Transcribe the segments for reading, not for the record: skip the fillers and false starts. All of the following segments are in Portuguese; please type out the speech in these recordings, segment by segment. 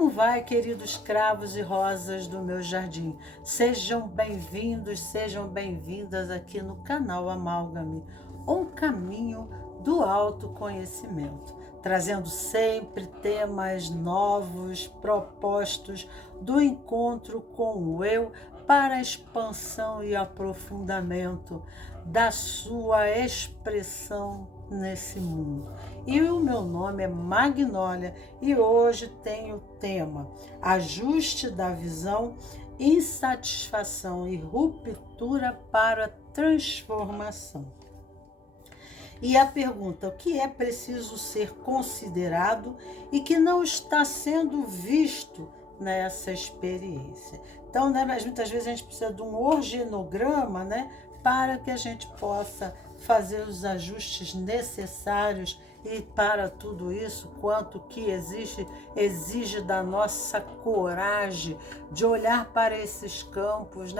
Como vai, queridos cravos e rosas do meu jardim? Sejam bem-vindos, sejam bem-vindas aqui no canal Amálgame, um caminho do autoconhecimento, trazendo sempre temas novos, propostos do encontro com o eu para a expansão e aprofundamento da sua expressão nesse mundo. E o meu nome é Magnólia e hoje tenho o tema ajuste da visão, insatisfação e ruptura para transformação. E a pergunta, o que é preciso ser considerado e que não está sendo visto nessa experiência? Então, mas muitas vezes a gente precisa de um organograma, para que a gente possa fazer os ajustes necessários e para tudo isso, quanto que exige da nossa coragem de olhar para esses campos,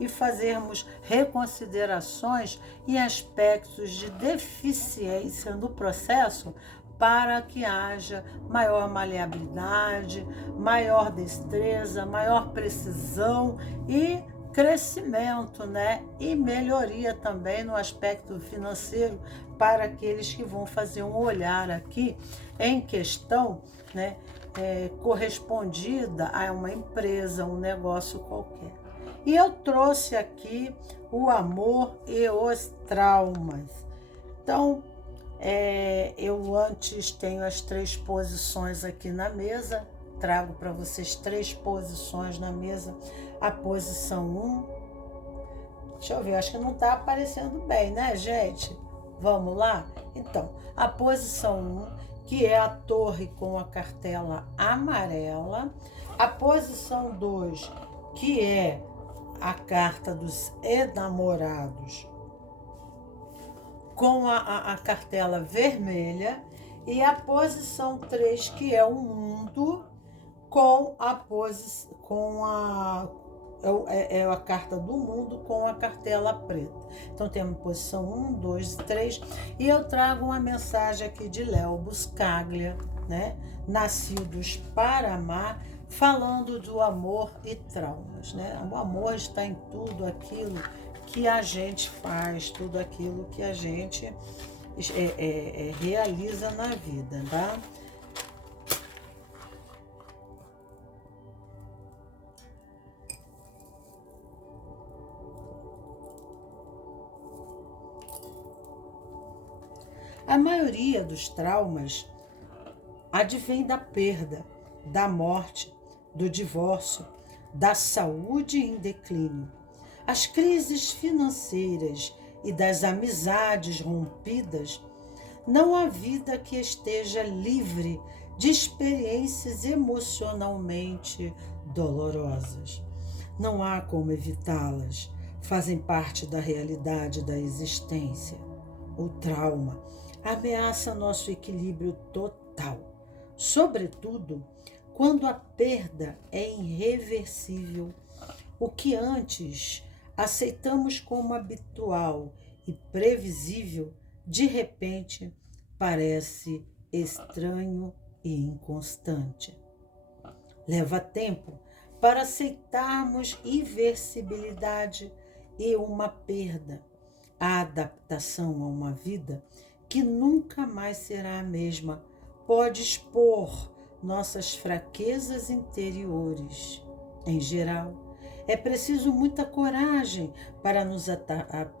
e fazermos reconsiderações e aspectos de deficiência no processo para que haja maior maleabilidade, maior destreza, maior precisão e crescimento, e melhoria também no aspecto financeiro para aqueles que vão fazer um olhar aqui em questão, correspondida a uma empresa, um negócio qualquer. E eu trouxe aqui o amor e os traumas. Então, eu antes tenho as 3 posições aqui na mesa, trago para vocês 3 posições na mesa. A posição 1, deixa eu ver, acho que não está aparecendo bem, gente? Vamos lá? Então, a posição 1, que é a torre com a cartela amarela. A posição 2, que é a carta dos enamorados com a cartela vermelha. E a posição 3, que é o mundo com a carta do mundo com a cartela preta. Então temos posição 1, 2 e 3. E eu trago uma mensagem aqui de Léo Buscaglia, Nascidos para Amar, falando do amor e traumas. O amor está em tudo aquilo que a gente faz, tudo aquilo que a gente realiza na vida, tá? A maioria dos traumas advém da perda, da morte, do divórcio, da saúde em declínio. As crises financeiras e das amizades rompidas, não há vida que esteja livre de experiências emocionalmente dolorosas. Não há como evitá-las, fazem parte da realidade da existência. O trauma ameaça nosso equilíbrio total, sobretudo quando a perda é irreversível. O que antes aceitamos como habitual e previsível, de repente parece estranho e inconstante. Leva tempo para aceitarmos irreversibilidade e uma perda, a adaptação a uma vida que nunca mais será a mesma, pode expor nossas fraquezas interiores. Em geral, é preciso muita coragem para nos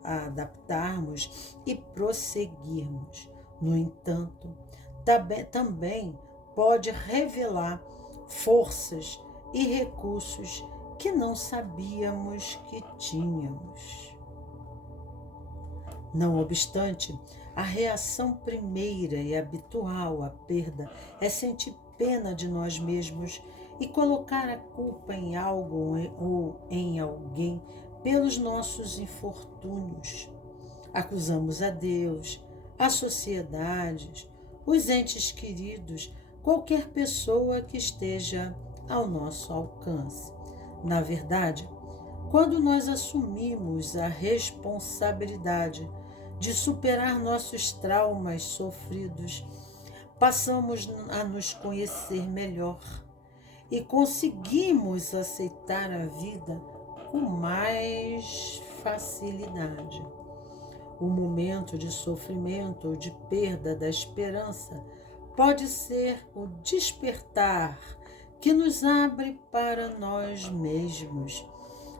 adaptarmos e prosseguirmos. No entanto, também pode revelar forças e recursos que não sabíamos que tínhamos. Não obstante, a reação primeira e habitual à perda é sentir pena de nós mesmos e colocar a culpa em algo ou em alguém pelos nossos infortúnios. Acusamos a Deus, a sociedade, os entes queridos, qualquer pessoa que esteja ao nosso alcance. Na verdade, quando nós assumimos a responsabilidade de superar nossos traumas sofridos, passamos a nos conhecer melhor e conseguimos aceitar a vida com mais facilidade. O momento de sofrimento ou de perda da esperança pode ser o despertar que nos abre para nós mesmos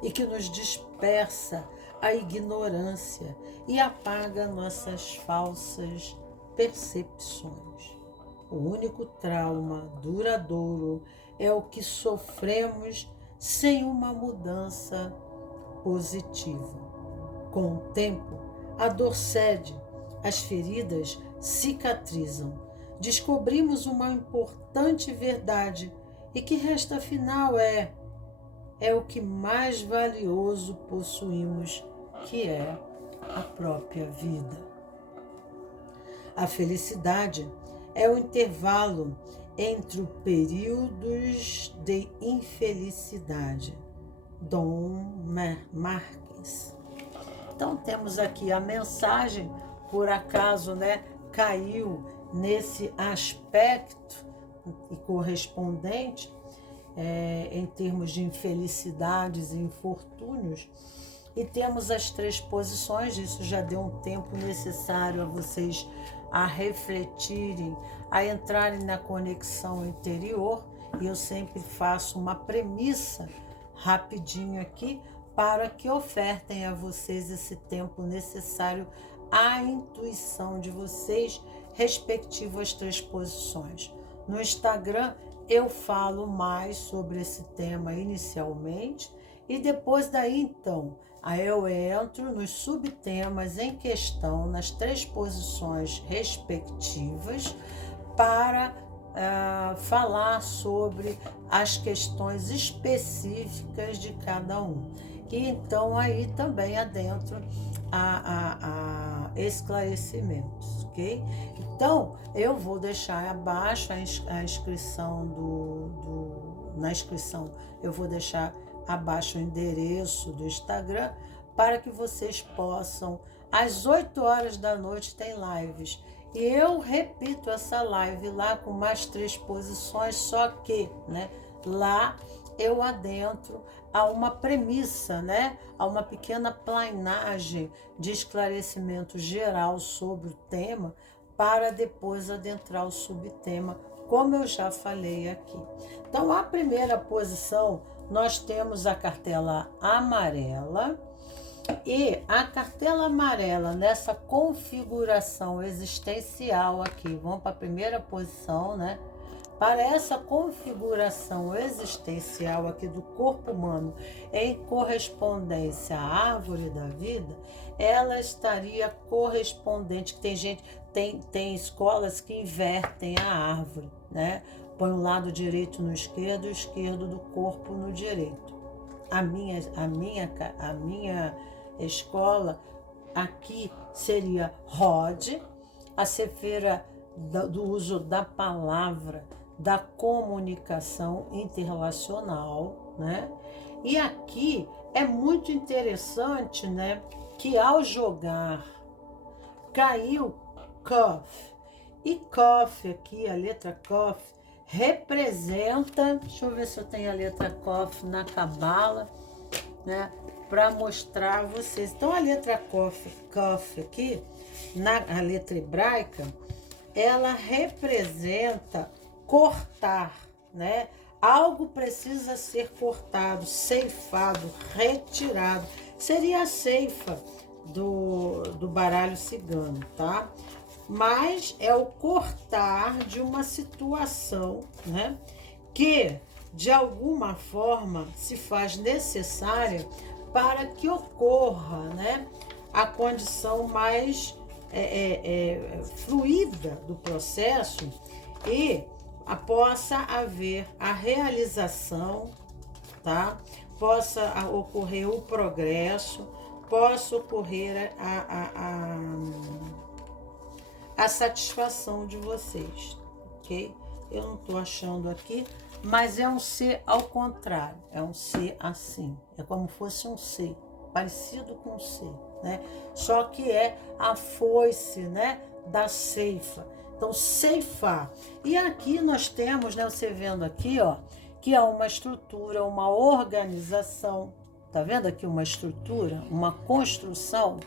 e que nos dispersa a ignorância e apaga nossas falsas percepções. O único trauma duradouro é o que sofremos sem uma mudança positiva. Com o tempo, a dor cede, as feridas cicatrizam. Descobrimos uma importante verdade e que resta afinal é o que mais valioso possuímos, que é a própria vida. A felicidade é o intervalo entre os períodos de infelicidade. Dom Marques. Então temos aqui a mensagem, por acaso, caiu nesse aspecto e correspondente em termos de infelicidades e infortúnios. E temos as 3 posições, isso já deu um tempo necessário a vocês a refletirem, a entrarem na conexão interior. E eu sempre faço uma premissa rapidinho aqui para que ofertem a vocês esse tempo necessário à intuição de vocês respectivo às 3 posições. No Instagram eu falo mais sobre esse tema inicialmente e depois daí então aí eu entro nos subtemas em questão nas 3 posições respectivas para falar sobre as questões específicas de cada um. E então aí também adentro a esclarecimentos, ok? Então eu vou deixar abaixo a inscrição na inscrição eu vou deixar abaixo o endereço do Instagram para que vocês possam, às 8 horas da noite tem lives. E eu repito essa live lá com mais 3 posições, só que, lá eu adentro a uma premissa, a uma pequena planagem de esclarecimento geral sobre o tema, para depois adentrar o subtema, como eu já falei aqui. Então, a primeira posição, nós temos a cartela amarela, e a cartela amarela nessa configuração existencial aqui, vamos para a primeira posição, Para essa configuração existencial aqui do corpo humano em correspondência à árvore da vida, ela estaria correspondente, tem escolas que invertem a árvore, Põe o lado direito no esquerdo e o esquerdo do corpo no direito. A minha escola aqui seria Rod, a cefeira do uso da palavra, da comunicação interrelacional, E aqui é muito interessante, que ao jogar caiu Kof. E Kof aqui, a letra Kof, representa, deixa eu ver se eu tenho a letra Kof na cabala, para mostrar a vocês. Então a letra Kof aqui, a letra hebraica, ela representa cortar, Algo precisa ser cortado, ceifado, retirado. Seria a ceifa do baralho cigano, tá? Mas é o cortar de uma situação, que de alguma forma se faz necessária para que ocorra, a condição mais fluida do processo e possa haver a realização, tá? Possa ocorrer o progresso, possa ocorrer a satisfação de vocês, ok? Eu não estou achando aqui, mas é um ser ao contrário, é um ser assim, é como fosse um ser, parecido com um ser, Só que é a foice, da ceifa. Então, ceifar. E aqui nós temos, você vendo aqui, que é uma estrutura, uma organização. Tá vendo aqui uma estrutura, uma construção?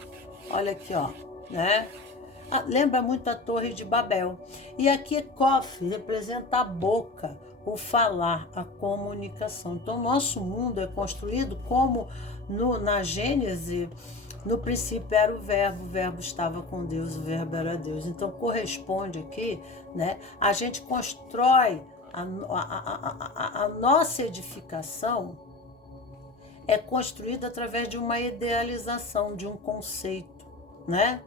Olha aqui, ó, né? Lembra muito a Torre de Babel. E aqui Kof representa a boca, o falar, a comunicação. Então, nosso mundo é construído como na Gênese, no princípio era o verbo estava com Deus, o verbo era Deus. Então, corresponde aqui, né? A gente constrói a nossa edificação é construída através de uma idealização, de um conceito, né?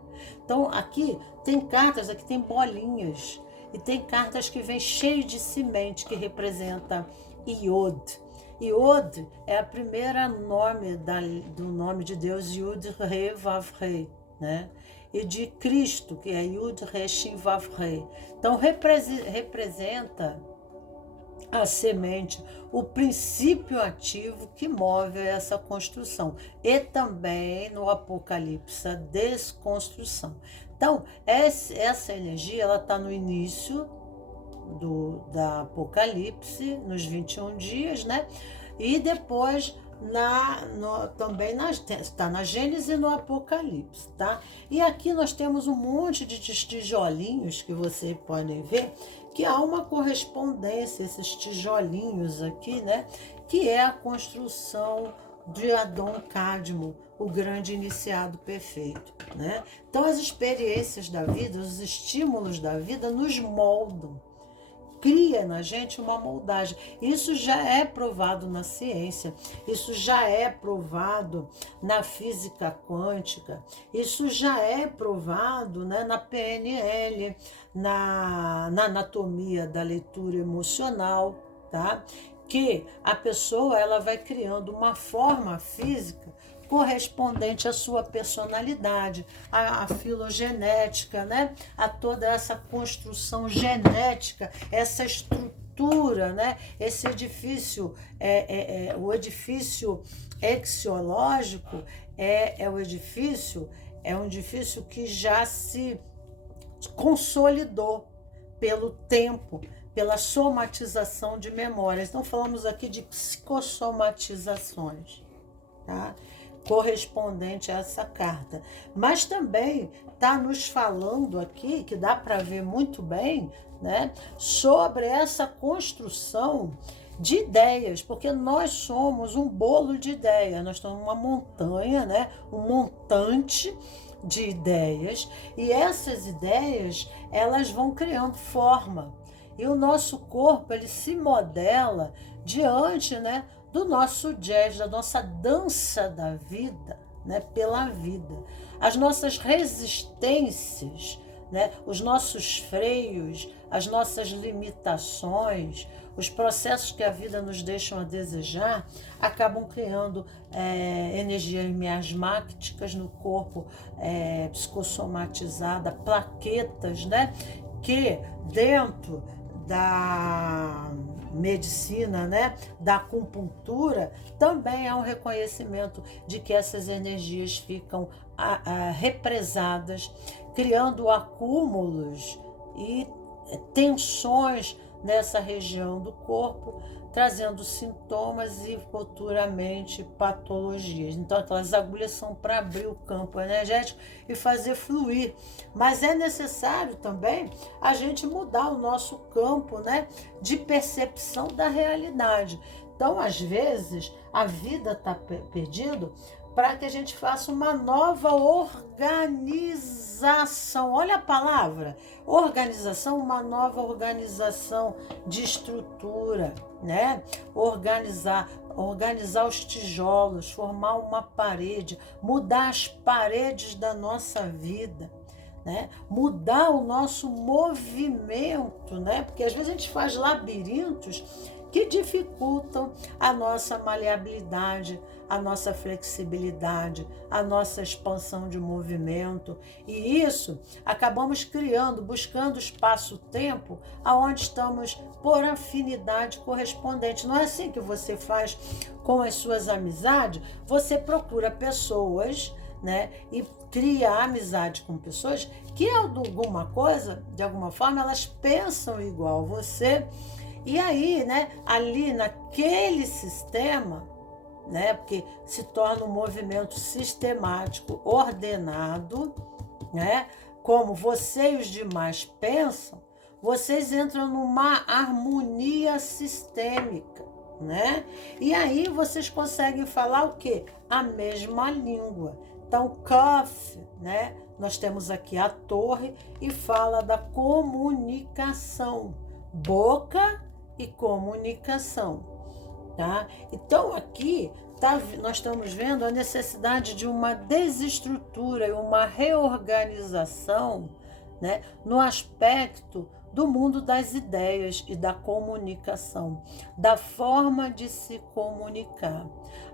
Então, aqui tem cartas, aqui tem bolinhas, e tem cartas que vêm cheias de semente, que representa Iod. Iod é a primeira nome do nome de Deus, Yud, Re, Vav, Re, né? E de Cristo, que é Yud, Re, Shin, Vav, Re. Então, representa a semente, o princípio ativo que move essa construção. E também no Apocalipse, a desconstrução. Então, essa energia, ela está no início da Apocalipse, nos 21 dias, né? E depois também está na Gênesis e no Apocalipse, tá? E aqui nós temos um monte de tijolinhos que vocês podem ver, que há uma correspondência, esses tijolinhos aqui, né? Que é a construção de Adão Cadmo, o grande iniciado perfeito, né? Então, as experiências da vida, os estímulos da vida nos moldam, cria na gente uma moldagem. Isso já é provado na ciência, isso já é provado na física quântica, isso já é provado, né, na PNL, na anatomia da leitura emocional, tá? Que a pessoa ela vai criando uma forma física correspondente à sua personalidade, à filogenética, né? A toda essa construção genética, essa estrutura, né? Esse edifício, o edifício axiológico é um edifício que já se consolidou pelo tempo, pela somatização de memórias. Então, falamos aqui de psicossomatizações, tá? Correspondente a essa carta. Mas também está nos falando aqui, que dá para ver muito bem, né, sobre essa construção de ideias, porque nós somos um bolo de ideias, nós somos uma montanha, né, um montante de ideias, e essas ideias, elas vão criando forma. E o nosso corpo, ele se modela diante, né, do nosso jazz, da nossa dança da vida, né, pela vida. As nossas resistências, né, os nossos freios, as nossas limitações, os processos que a vida nos deixam a desejar, acabam criando energias miasmáticas no corpo, psicossomatizada, plaquetas, né, que dentro da medicina, né, da acupuntura, também há um reconhecimento de que essas energias ficam represadas, criando acúmulos e tensões nessa região do corpo, trazendo sintomas e futuramente patologias. Então, aquelas agulhas são para abrir o campo energético e fazer fluir. Mas é necessário também a gente mudar o nosso campo, né, de percepção da realidade. Então, às vezes, a vida está pedindo para que a gente faça uma nova organização. Olha a palavra, organização, uma nova organização de estrutura, né? Organizar os tijolos, formar uma parede, mudar as paredes da nossa vida, né? Mudar o nosso movimento, né? Porque às vezes a gente faz labirintos que dificultam a nossa maleabilidade, a nossa flexibilidade, a nossa expansão de movimento. E isso acabamos criando, buscando espaço-tempo aonde estamos por afinidade correspondente. Não é assim que você faz com as suas amizades? Você procura pessoas, né, e cria amizade com pessoas que de alguma forma elas pensam igual a você E aí, né, ali naquele sistema, né, porque se torna um movimento sistemático, ordenado, né, como você e os demais pensam, vocês entram numa harmonia sistêmica, né? E aí vocês conseguem falar o quê? A mesma língua. Então, CUF, né? Nós temos aqui a torre e fala da comunicação, boca e comunicação, tá? Então, aqui nós estamos vendo a necessidade de uma desestrutura e uma reorganização, né, no aspecto do mundo das ideias e da comunicação, da forma de se comunicar.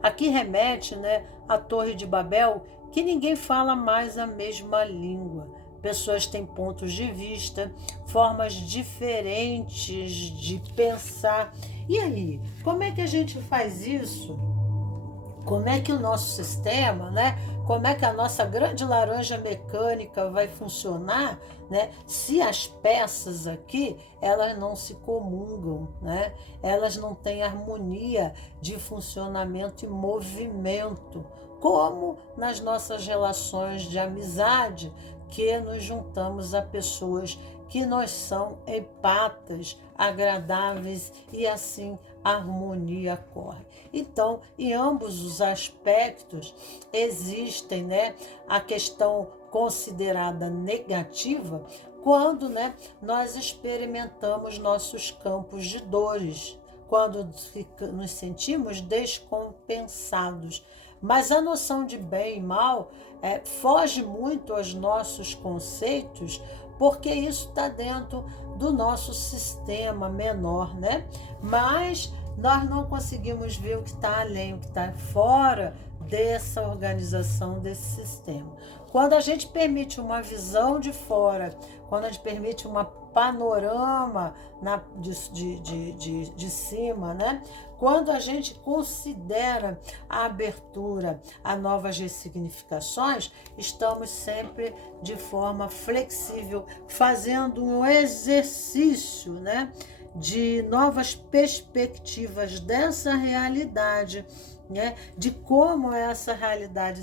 Aqui remete, né, à Torre de Babel, que ninguém fala mais a mesma língua. Pessoas têm pontos de vista, formas diferentes de pensar. E aí, como é que a gente faz isso? Como é que o nosso sistema, né? Como é que a nossa grande laranja mecânica vai funcionar, né? Se as peças aqui, elas não se comungam, né? Elas não têm harmonia de funcionamento e movimento, como nas nossas relações de amizade, que nos juntamos a pessoas que nós são empatas, agradáveis e assim a harmonia corre. Então, em ambos os aspectos existem, né, a questão considerada negativa quando, né, nós experimentamos nossos campos de dores, quando nos sentimos descompensados. Mas a noção de bem e mal foge muito aos nossos conceitos, porque isso está dentro do nosso sistema menor, né? Mas nós não conseguimos ver o que está além, o que está fora dessa organização, desse sistema. Quando a gente permite uma visão de fora, quando a gente permite uma panorama de cima, né? Quando a gente considera a abertura a novas ressignificações, estamos sempre de forma flexível, fazendo um exercício, né, de novas perspectivas dessa realidade, né, de como essa realidade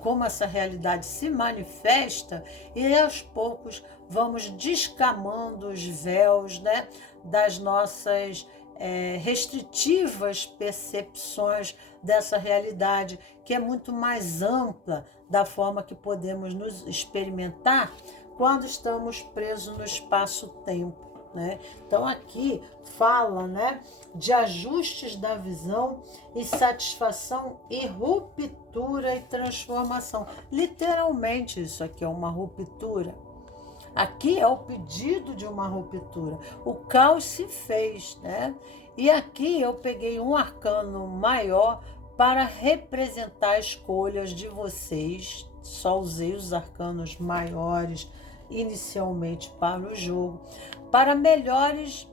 como essa realidade se manifesta, e aos poucos vamos descamando os véus, né, das nossas restritivas percepções dessa realidade, que é muito mais ampla da forma que podemos nos experimentar quando estamos presos no espaço-tempo, né? Então aqui fala, né, de ajustes da visão e satisfação e ruptura e transformação. Literalmente isso aqui é uma ruptura. Aqui é o pedido de uma ruptura. O caos se fez, né? E aqui eu peguei um arcano maior para representar escolhas de vocês. Só usei os arcanos maiores inicialmente para o jogo, para melhores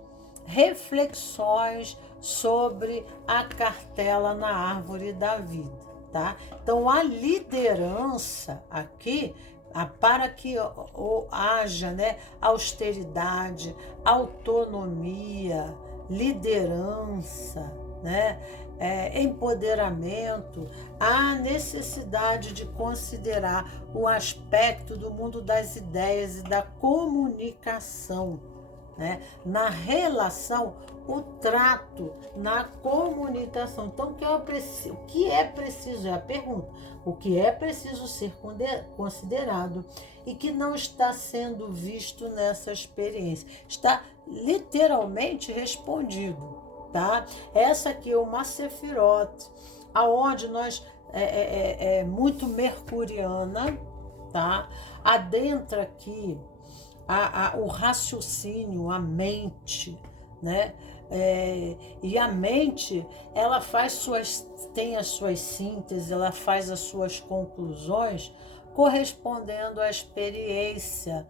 reflexões sobre a cartela na árvore da vida, tá? Então a liderança aqui, para que haja, né, austeridade, autonomia, liderança, né, empoderamento, há necessidade de considerar o aspecto do mundo das ideias e da comunicação, né? Na relação, o trato, na comunicação. Então, o que é preciso, é a pergunta, o que é preciso ser considerado e que não está sendo visto nessa experiência. Está literalmente respondido, tá? Essa aqui é uma Sefirot, aonde nós muito mercuriana, tá? Adentra aqui o raciocínio, a mente, né? E a mente, ela tem as suas sínteses, ela faz as suas conclusões correspondendo à experiência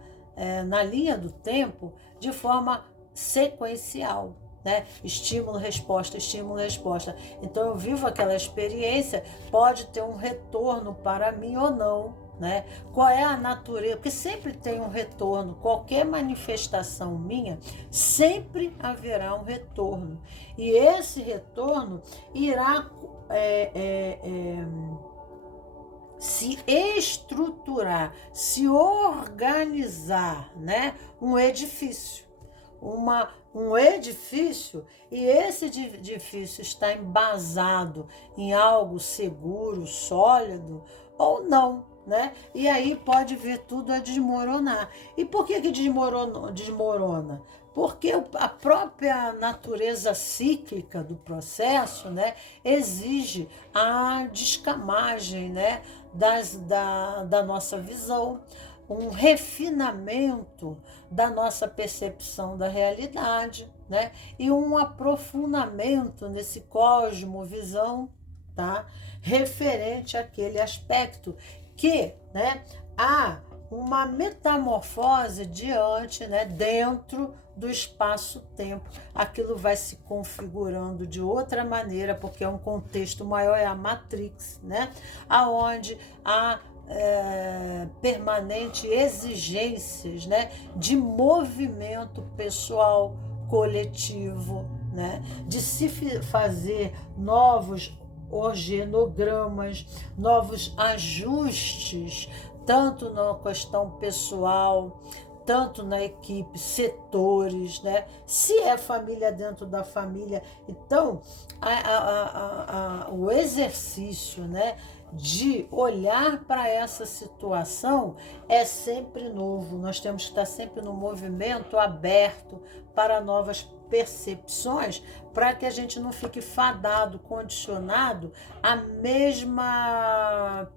na linha do tempo de forma sequencial, né? Estímulo, resposta, estímulo, resposta. Então eu vivo aquela experiência, pode ter um retorno para mim ou não, né? Qual é a natureza? Porque sempre tem um retorno. Qualquer manifestação minha, sempre haverá um retorno. E esse retorno irá se estruturar, se organizar, né? Um edifício. Um edifício, e esse edifício está embasado em algo seguro, sólido, ou não, né? E aí pode vir tudo a desmoronar. E por que desmorona? Porque a própria natureza cíclica do processo, né, exige a descamagem, né, da nossa visão, um refinamento da nossa percepção da realidade, né? E um aprofundamento nesse cosmovisão, tá? Referente àquele aspecto que, né, há uma metamorfose diante, né, dentro do espaço-tempo. Aquilo vai se configurando de outra maneira, porque é um contexto maior, é a Matrix, né? Aonde há permanente exigências, né, de movimento pessoal, coletivo, né, de se fazer novos organogramas, novos ajustes, tanto na questão pessoal, tanto na equipe, setores, né? Se é família dentro da família, então o exercício, né, de olhar para essa situação é sempre novo. Nós temos que estar sempre no movimento aberto para novas percepções, para que a gente não fique fadado, condicionado à mesma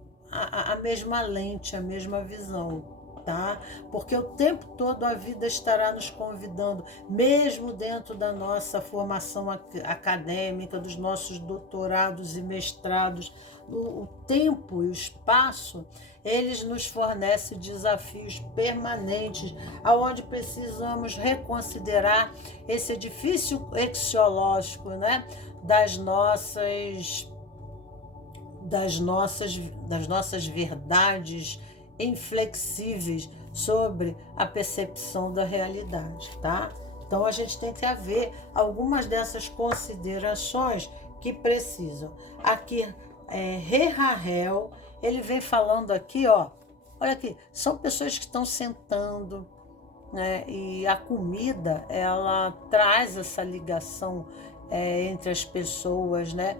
lente, à mesma visão. Tá? Porque o tempo todo a vida estará nos convidando, mesmo dentro da nossa formação acadêmica, dos nossos doutorados e mestrados, o tempo e o espaço, eles nos fornecem desafios permanentes, aonde precisamos reconsiderar esse edifício axiológico, né, das nossas verdades inflexíveis sobre a percepção da realidade, tá? Então a gente tem que haver algumas dessas considerações que precisam. Aqui, Rehahel, ele vem falando aqui, ó, olha aqui, são pessoas que estão sentando, né? E a comida, ela traz essa ligação entre as pessoas, né?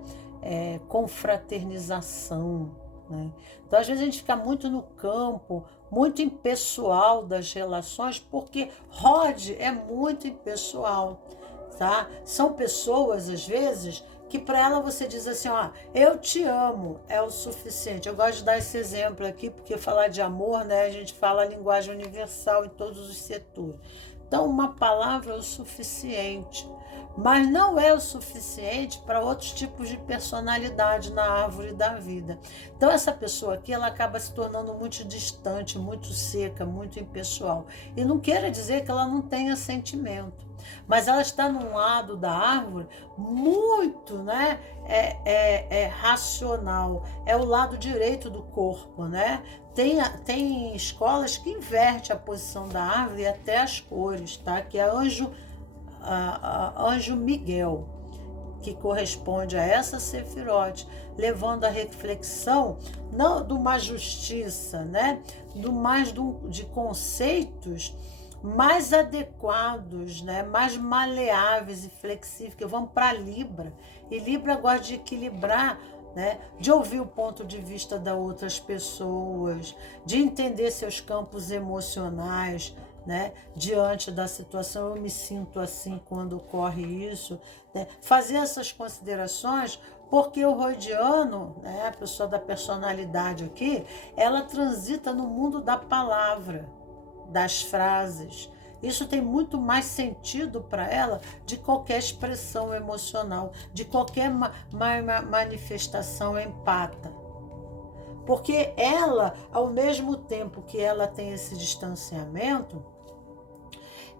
Confraternização, né? Então, às vezes, a gente fica muito no campo, muito impessoal das relações, porque Rod é muito impessoal, tá? São pessoas, às vezes, que para ela você diz assim, ó, eu te amo, é o suficiente. Eu gosto de dar esse exemplo aqui, porque falar de amor, né, a gente fala a linguagem universal em todos os setores. Então, uma palavra é o suficiente, mas não é o suficiente para outros tipos de personalidade na árvore da vida. Então, essa pessoa aqui, ela acaba se tornando muito distante, muito seca, muito impessoal. E não quer dizer que ela não tenha sentimento, mas ela está num lado da árvore muito, né, racional, é o lado direito do corpo, né? Tem escolas que invertem a posição da árvore e até as cores, tá? Que é anjo Miguel, que corresponde a essa Sefirote, levando a reflexão não de uma justiça, né? De conceitos mais adequados, né? Mais maleáveis e flexíveis, que vão para Libra. E Libra gosta de equilibrar, né? De ouvir o ponto de vista das outras pessoas, de entender seus campos emocionais, né? Diante da situação, eu me sinto assim quando ocorre isso, né? Fazer essas considerações, porque o Rodiano, né, a pessoa da personalidade aqui, ela transita no mundo da palavra, das frases. Isso tem muito mais sentido para ela de qualquer expressão emocional, de qualquer manifestação empata. Porque ela, ao mesmo tempo que ela tem esse distanciamento,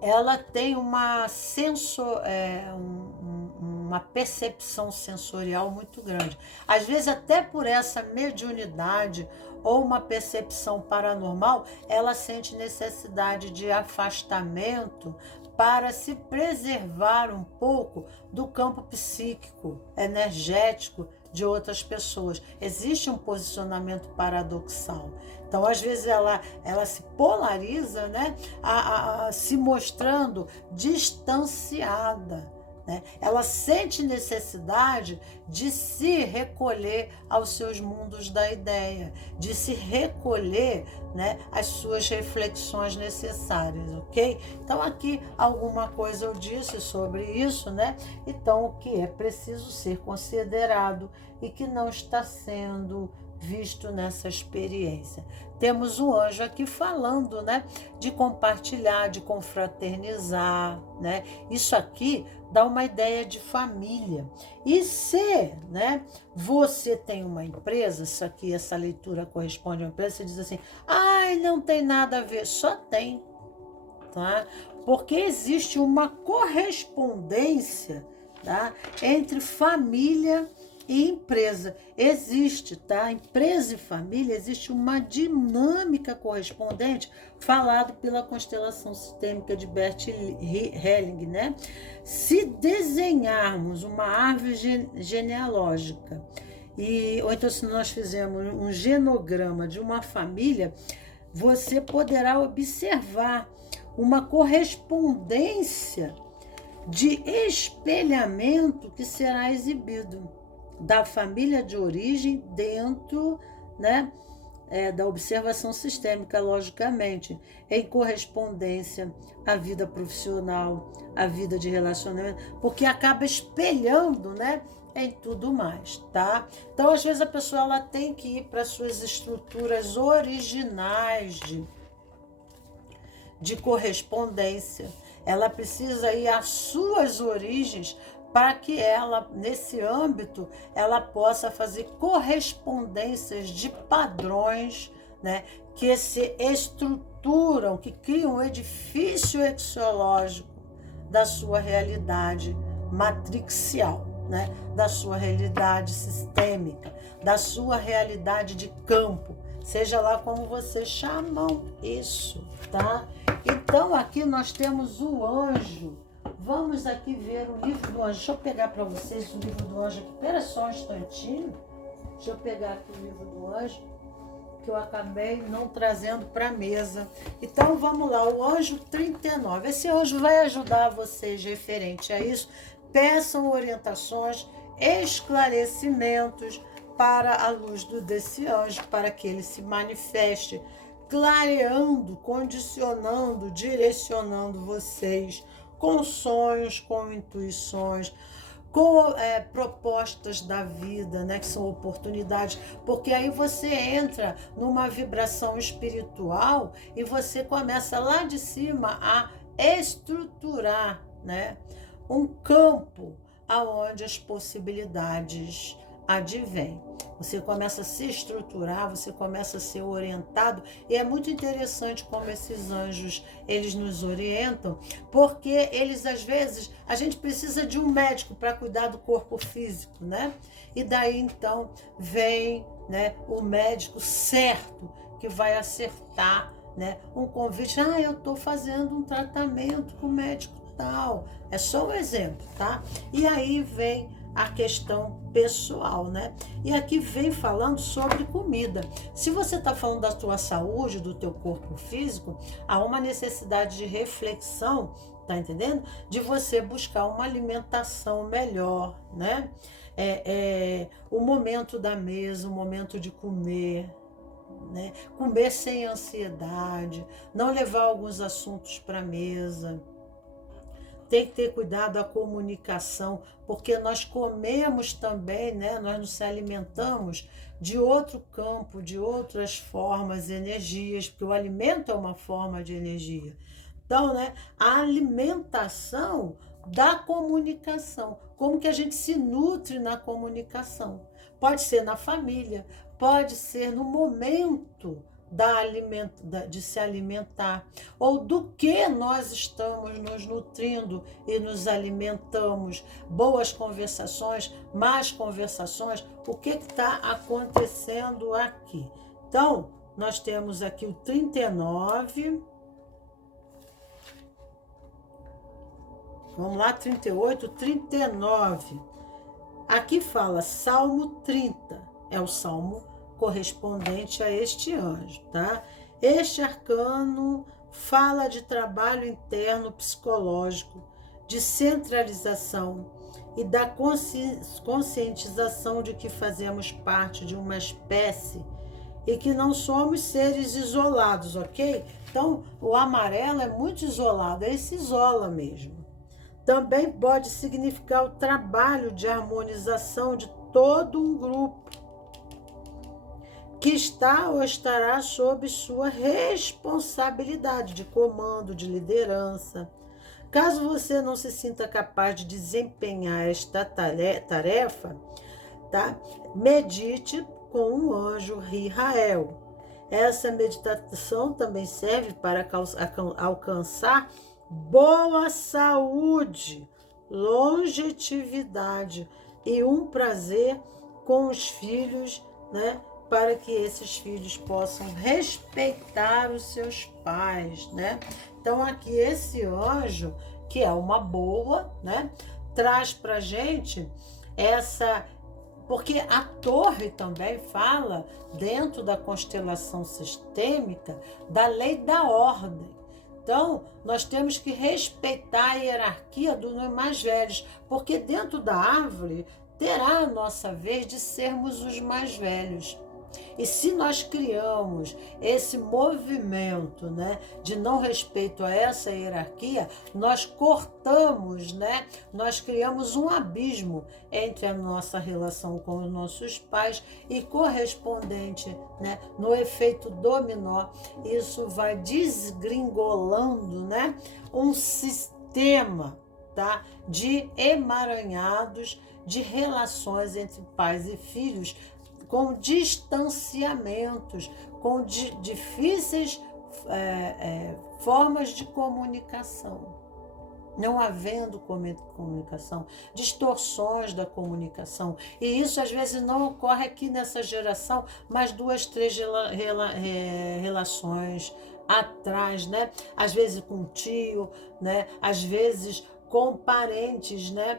ela tem uma uma percepção sensorial muito grande. Às vezes, até por essa mediunidade ou uma percepção paranormal, ela sente necessidade de afastamento para se preservar um pouco do campo psíquico, energético de outras pessoas. Existe um posicionamento paradoxal. Então, às vezes, ela se polariza, né? Se mostrando distanciada. Né? Ela sente necessidade de se recolher aos seus mundos da ideia, de se recolher, né, às suas reflexões necessárias, ok? Então aqui alguma coisa eu disse sobre isso, né? Então o que é preciso ser considerado e que não está sendo visto nessa experiência. Temos um anjo aqui falando, né, de compartilhar, de confraternizar, né? Isso aqui dá uma ideia de família. E se, né, você tem uma empresa, isso aqui, essa leitura corresponde a uma empresa, você diz assim, ai, não tem nada a ver, só tem, tá? Porque existe uma correspondência, tá, entre família e empresa. Existe, tá? Empresa e família, existe uma dinâmica correspondente falado pela constelação sistêmica de Bert Helling, né? Se desenharmos uma árvore genealógica, ou então se nós fizermos um genograma de uma família, você poderá observar uma correspondência de espelhamento que será exibido da família de origem dentro, né, da observação sistêmica, logicamente, em correspondência à vida profissional, à vida de relacionamento, porque acaba espelhando, né, em tudo mais, tá? Então, às vezes, a pessoa ela tem que ir para suas estruturas originais de correspondência. Ela precisa ir às suas origens para que ela, nesse âmbito, ela possa fazer correspondências de padrões, né, que se estruturam, que criam um edifício axiológico da sua realidade matrixial, né, da sua realidade sistêmica, da sua realidade de campo, seja lá como vocês chamam isso, tá? Então, aqui nós temos o anjo. Vamos aqui ver o livro do anjo. Deixa eu pegar para vocês o livro do anjo aqui. Espera só um instantinho. Deixa eu pegar aqui o livro do anjo, que eu acabei não trazendo para a mesa. Então, vamos lá. O anjo 39. Esse anjo vai ajudar vocês referente a isso. Peçam orientações, esclarecimentos para a luz desse anjo, para que ele se manifeste, clareando, condicionando, direcionando vocês com sonhos, com intuições, com propostas da vida, né, que são oportunidades, porque aí você entra numa vibração espiritual e você começa lá de cima a estruturar, né, um campo aonde as possibilidades advém. Você começa a se estruturar, você começa a ser orientado, e é muito interessante como esses anjos, eles nos orientam, porque eles, às vezes, a gente precisa de um médico para cuidar do corpo físico, né? E daí, então, vem, né, o médico certo, que vai acertar, né, um convite. Ah, eu estou fazendo um tratamento com o médico tal. É só um exemplo, tá? E aí vem a questão pessoal, né? E aqui vem falando sobre comida. Se você está falando da tua saúde, do teu corpo físico, há uma necessidade de reflexão, tá entendendo? De você buscar uma alimentação melhor, né? O momento da mesa, o momento de comer, né? Comer sem ansiedade, não levar alguns assuntos para a mesa. Tem que ter cuidado a comunicação, porque nós comemos também, né? Nós nos alimentamos de outro campo, de outras formas, energias, porque o alimento é uma forma de energia. Então, né, a alimentação da comunicação, como que a gente se nutre na comunicação. Pode ser na família, pode ser no momento, de se alimentar, ou do que nós estamos nos nutrindo e nos alimentamos, boas conversações, más conversações, o que está acontecendo aqui. Então, nós temos aqui o 39, vamos lá, 38, 39, aqui fala Salmo 30, é o salmo correspondente a este anjo, tá? Este arcano fala de trabalho interno psicológico, de centralização e da conscientização de que fazemos parte de uma espécie e que não somos seres isolados, ok? Então, o amarelo é muito isolado, ele se isola mesmo. Também pode significar o trabalho de harmonização de todo um grupo que está ou estará sob sua responsabilidade de comando, de liderança. Caso você não se sinta capaz de desempenhar esta tarefa, tá? Medite com o anjo Rael. Essa meditação também serve para alcançar boa saúde, longevidade e um prazer com os filhos, né? Para que esses filhos possam respeitar os seus pais, né? Então aqui esse anjo, que é uma boa, né? Traz pra gente essa... Porque a torre também fala, dentro da constelação sistêmica, da lei da ordem. Então, nós temos que respeitar a hierarquia dos mais velhos, porque dentro da árvore terá a nossa vez de sermos os mais velhos. E se nós criamos esse movimento, né, de não respeito a essa hierarquia, nós cortamos, né, nós criamos um abismo entre a nossa relação com os nossos pais e correspondente, né, no efeito dominó, isso vai desgringolando, né, um sistema, tá, de emaranhados de relações entre pais e filhos, com distanciamentos, com difíceis formas de comunicação. Não havendo comunicação, distorções da comunicação. E isso às vezes não ocorre aqui nessa geração, mas 2, 3 relações atrás, né? Às vezes com um tio, né? Às vezes com parentes, né,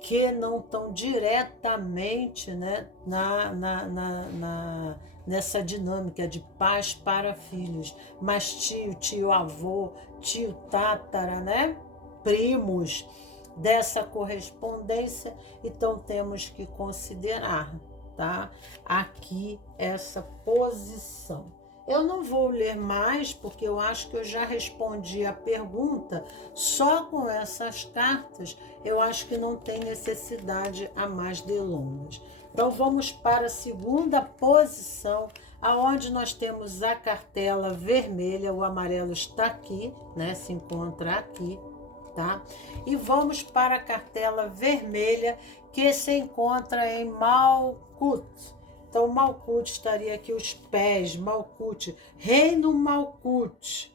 que não estão diretamente, né, nessa dinâmica de pais para filhos, mas tio avô, tio tátara, né, primos dessa correspondência, então temos que considerar, tá, aqui essa posição. Eu não vou ler mais, porque eu acho que eu já respondi a pergunta. Só com essas cartas, eu acho que não tem necessidade a mais delongas. Então, vamos para a segunda posição, aonde nós temos a cartela vermelha, o amarelo está aqui, né? Se encontra aqui, tá? E vamos para a cartela vermelha, que se encontra em Malkuth. Então, Malkuth estaria aqui os pés, Malkuth, reino Malkuth,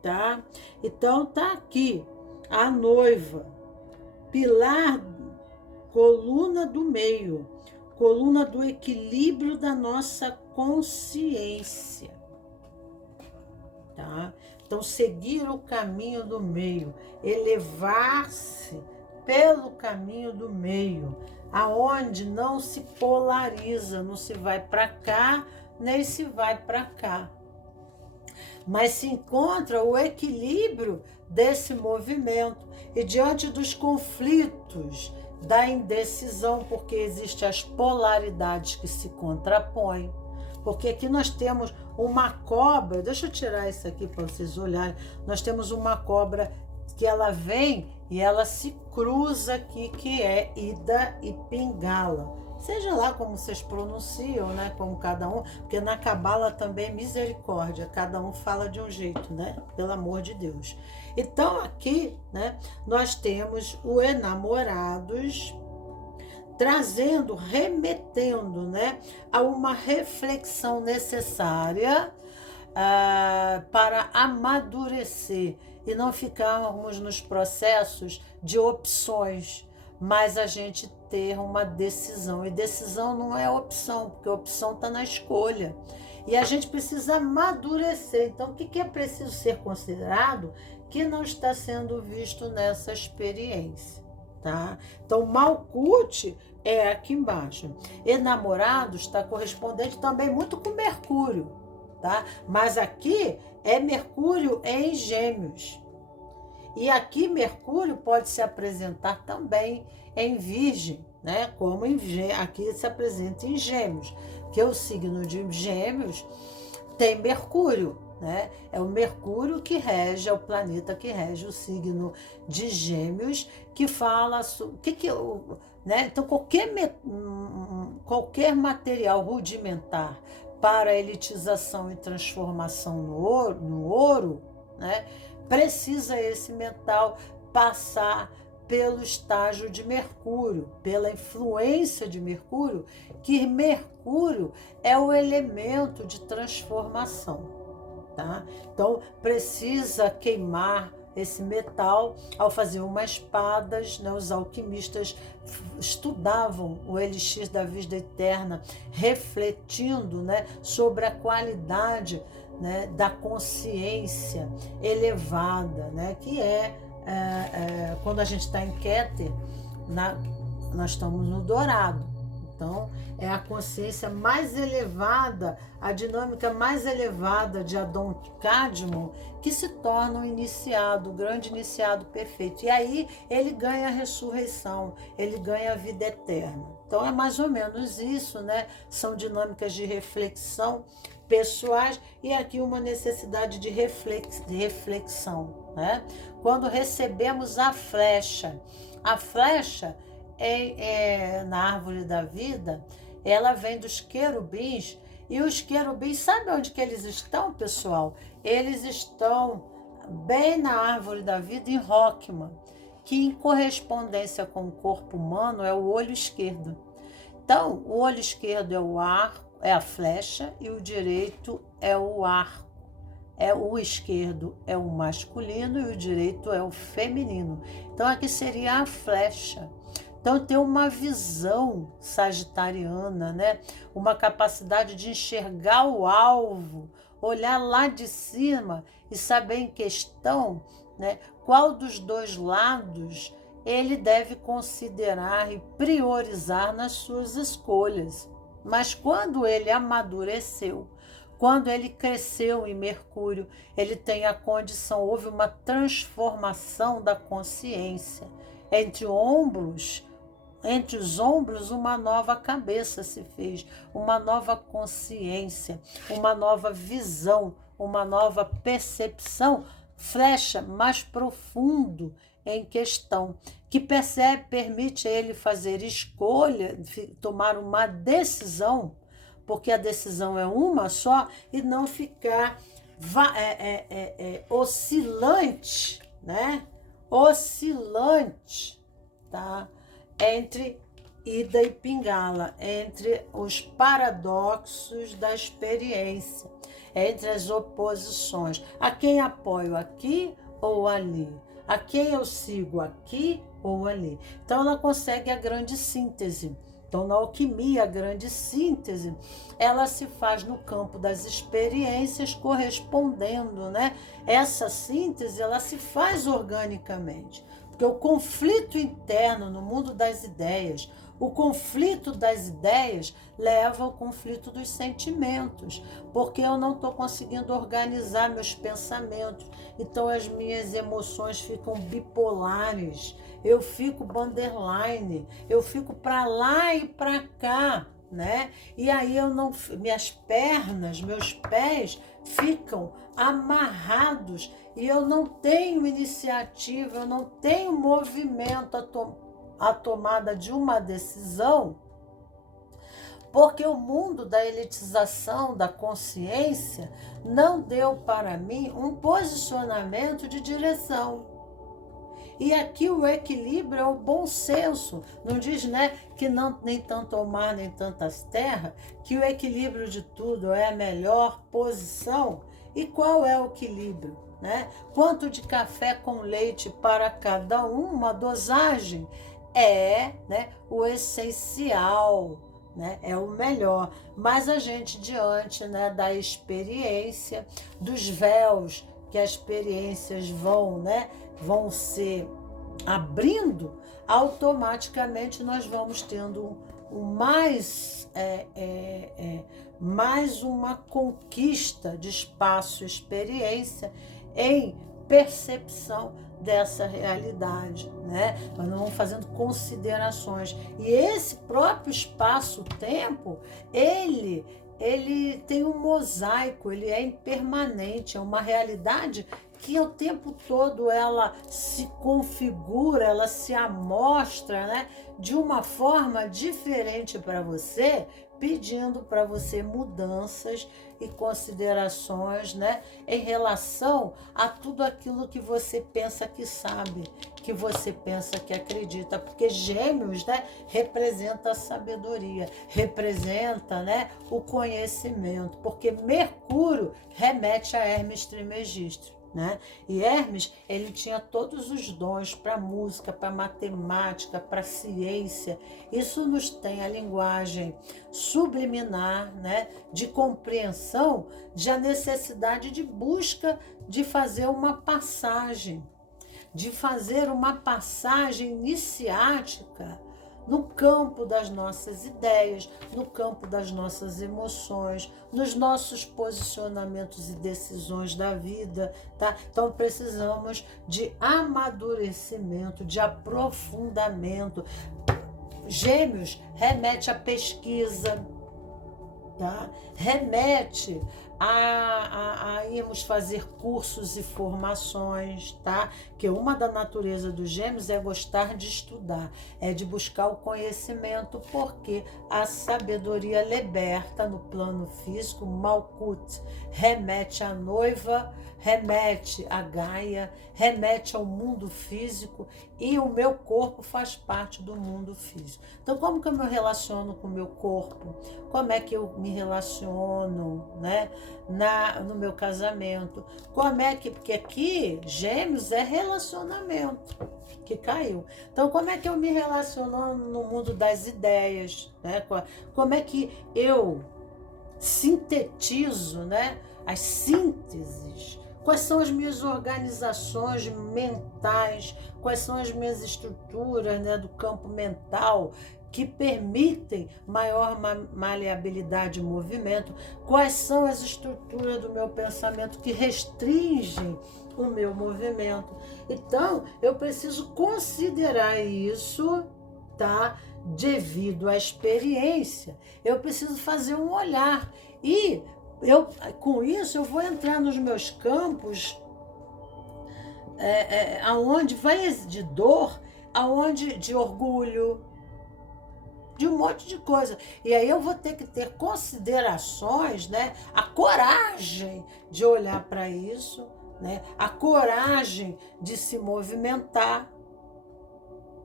tá? Então, tá aqui a noiva, pilar, coluna do meio, coluna do equilíbrio da nossa consciência, tá? Então, seguir o caminho do meio, elevar-se pelo caminho do meio, aonde não se polariza, não se vai para cá, nem se vai para cá. Mas se encontra o equilíbrio desse movimento e diante dos conflitos, da indecisão, porque existem as polaridades que se contrapõem. Porque aqui nós temos uma cobra, deixa eu tirar isso aqui para vocês olharem, nós temos uma cobra que ela vem e ela se cruza aqui, que é Ida e Pingala. Seja lá como vocês pronunciam, né? Como cada um, porque na Cabala também é misericórdia, cada um fala de um jeito, né? Pelo amor de Deus. Então aqui, né, nós temos o enamorados trazendo, remetendo, né, a uma reflexão necessária para amadurecer e não ficarmos nos processos de opções, mas a gente ter uma decisão. E decisão não é opção, porque a opção está na escolha. E a gente precisa amadurecer. Então, o que é preciso ser considerado que não está sendo visto nessa experiência? Tá? Então, Malkuth é aqui embaixo. Enamorados está correspondente também muito com Mercúrio, tá? Mas aqui é Mercúrio em Gêmeos. E aqui Mercúrio pode se apresentar também em Virgem, né? Como aqui se apresenta em Gêmeos, que o signo de Gêmeos tem Mercúrio, né? É o Mercúrio que rege, é o planeta que rege o signo de Gêmeos, que fala né? Então qualquer material rudimentar para elitização e transformação no ouro, né? Precisa esse metal passar pelo estágio de Mercúrio, pela influência de Mercúrio, que Mercúrio é o elemento de transformação, tá? Então, precisa queimar esse metal. Ao fazer umas espadas, né, os alquimistas estudavam o elixir da vida eterna, refletindo, né, sobre a qualidade, né, da consciência elevada, né, que quando a gente está em Keter, nós estamos no dourado. Então, é a consciência mais elevada, a dinâmica mais elevada de Adão Cadmon, que se torna um iniciado, o grande iniciado perfeito. E aí ele ganha a ressurreição, ele ganha a vida eterna. Então, é mais ou menos isso, né? São dinâmicas de reflexão pessoais e aqui uma necessidade de reflexão, né? Quando recebemos a flecha na árvore da vida, ela vem dos querubins, e os querubins, sabe onde que eles estão, pessoal? Eles estão bem na árvore da vida, em Rockman, que em correspondência com o corpo humano é o olho esquerdo. Então, o olho esquerdo é o arco, é a flecha, e o direito é o arco. O esquerdo é o masculino e o direito é o feminino. Então, aqui seria a flecha. Então, ter uma visão sagitariana, né? Uma capacidade de enxergar o alvo, olhar lá de cima e saber em questão, né, qual dos dois lados ele deve considerar e priorizar nas suas escolhas. Mas quando ele amadureceu, quando ele cresceu em Mercúrio, ele tem a condição, houve uma transformação da consciência. Entre os ombros, uma nova cabeça se fez, uma nova consciência, uma nova visão, uma nova percepção, flecha mais profundo em questão, que permite a ele fazer escolha, tomar uma decisão, porque a decisão é uma só, e não ficar oscilante, né? Oscilante, tá? Entre ida e pingala, entre os paradoxos da experiência, entre as oposições. A quem apoio aqui ou ali? A quem eu sigo aqui ou ali? Então, ela consegue a grande síntese. Então, na alquimia, a grande síntese, ela se faz no campo das experiências, correspondendo, né? Essa síntese, ela se faz organicamente. Porque o conflito interno no mundo das ideias, o conflito das ideias leva ao conflito dos sentimentos, porque eu não estou conseguindo organizar meus pensamentos, então as minhas emoções ficam bipolares, eu fico borderline, eu fico para lá e para cá, né? E aí minhas pernas, meus pés ficam amarrados e eu não tenho iniciativa, eu não tenho movimento a tomada de uma decisão, porque o mundo da elitização da consciência não deu para mim um posicionamento de direção. E aqui o equilíbrio é o bom senso. Não diz, né, que não, nem tanto ao mar, nem tantas terras, que o equilíbrio de tudo é a melhor posição. E qual é o equilíbrio, né? Quanto de café com leite para cada um, uma dosagem é, né, o essencial, né? É o melhor. Mas a gente, diante, né, da experiência, dos véus que as experiências vão, né, vão ser abrindo, automaticamente nós vamos tendo mais uma conquista de espaço e experiência em percepção dessa realidade, né? Nós vamos fazendo considerações. E esse próprio espaço-tempo, ele tem um mosaico, ele é impermanente, é uma realidade que o tempo todo ela se configura, ela se amostra, né, de uma forma diferente para você, pedindo para você mudanças e considerações, né, em relação a tudo aquilo que você pensa que sabe, que você pensa que acredita, porque Gêmeos, né, representa a sabedoria, representa, né, o conhecimento, porque Mercúrio remete a Hermes Trismegisto. Né? E Hermes, ele tinha todos os dons para música, para matemática, para ciência. Isso nos tem a linguagem subliminar, né? De compreensão de a necessidade de busca de fazer uma passagem iniciática no campo das nossas ideias, no campo das nossas emoções, nos nossos posicionamentos e decisões da vida, tá? Então precisamos de amadurecimento, de aprofundamento. Gêmeos remete à pesquisa, tá? Remete a irmos fazer cursos e formações, tá? Que uma da natureza dos Gêmeos é gostar de estudar, é de buscar o conhecimento, porque a sabedoria liberta no plano físico. Malkuth remete à noiva, remete a Gaia, remete ao mundo físico, e o meu corpo faz parte do mundo físico. Então, como que eu me relaciono com o meu corpo? Como é que eu me relaciono, né, no meu casamento? Como é que... Porque aqui, Gêmeos é relacionamento, que caiu. Então, como é que eu me relaciono no mundo das ideias, né? Como é que eu sintetizo, né, as sínteses? Quais são as minhas organizações mentais? Quais são as minhas estruturas, né, do campo mental que permitem maior maleabilidade e movimento? Quais são as estruturas do meu pensamento que restringem o meu movimento? Então, eu preciso considerar isso, tá? Devido à experiência, eu preciso fazer um olhar. E com isso, eu vou entrar nos meus campos aonde vai de dor, aonde de orgulho, de um monte de coisa. E aí eu vou ter que ter considerações, né? A coragem de olhar para isso, né? A coragem de se movimentar,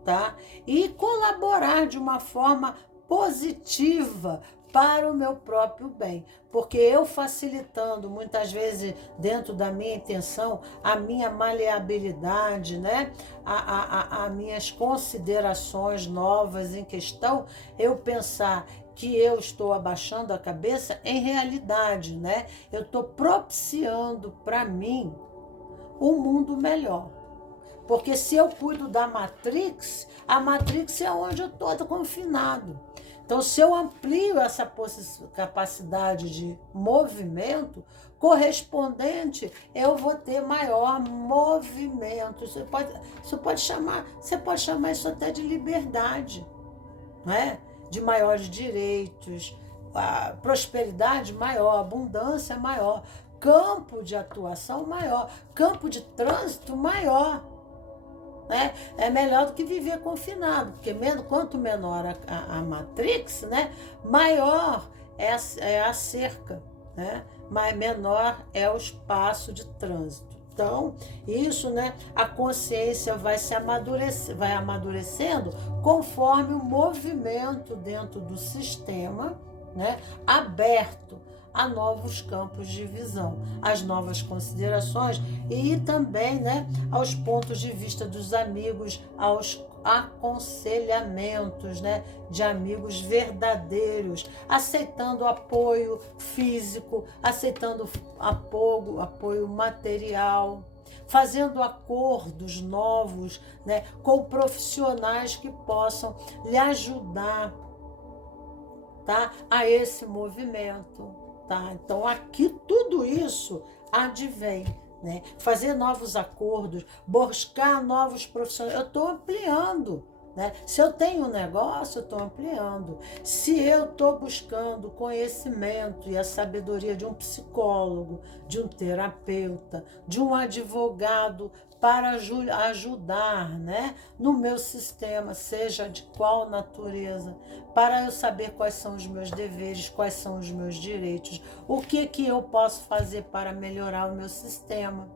tá? E colaborar de uma forma positiva para o meu próprio bem, porque eu facilitando muitas vezes dentro da minha intenção a minha maleabilidade, né, as minhas considerações novas em questão, eu pensar que eu estou abaixando a cabeça, em realidade, né, eu estou propiciando para mim um mundo melhor. Porque se eu cuido da Matrix, a Matrix é onde eu estou confinado. Então, se eu amplio essa capacidade de movimento correspondente, eu vou ter maior movimento. Você pode chamar isso até de liberdade, né? De maiores direitos, a prosperidade maior, abundância maior, campo de atuação maior, campo de trânsito maior. Né? É melhor do que viver confinado, porque quanto menor a matrix, né, maior é a cerca, né, mas menor é o espaço de trânsito. Então, isso, né, a consciência vai amadurecendo conforme o movimento dentro do sistema, né, aberto a novos campos de visão, às novas considerações e também, né, aos pontos de vista dos amigos, aos aconselhamentos, né, de amigos verdadeiros, aceitando apoio físico, aceitando apoio material, fazendo acordos novos, né, com profissionais que possam lhe ajudar, tá, a esse movimento. Tá? Então, aqui tudo isso advém, né? Fazer novos acordos, buscar novos profissionais. Eu estou ampliando, né? Se eu tenho um negócio, eu estou ampliando. Se eu estou buscando conhecimento e a sabedoria de um psicólogo, de um terapeuta, de um advogado para ajudar, né, no meu sistema, seja de qual natureza, para eu saber quais são os meus deveres, quais são os meus direitos, o que eu posso fazer para melhorar o meu sistema,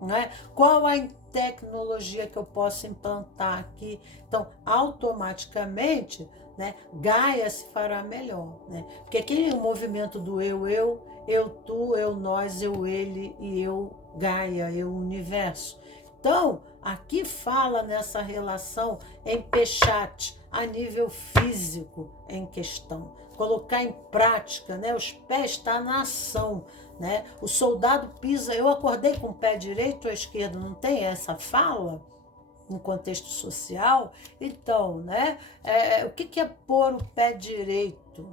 né? Qual a tecnologia que eu posso implantar aqui. Então, automaticamente, né, Gaia se fará melhor, né? Porque aquele movimento do eu, tu, eu, nós, eu, ele e eu, Gaia, eu, universo. Então, aqui fala nessa relação em Pechat, a nível físico em questão. Colocar em prática, né? Os pés estão na ação, né? O soldado pisa, eu acordei com o pé direito ou esquerdo, não tem essa fala no contexto social? Então, né? O que é pôr o pé direito?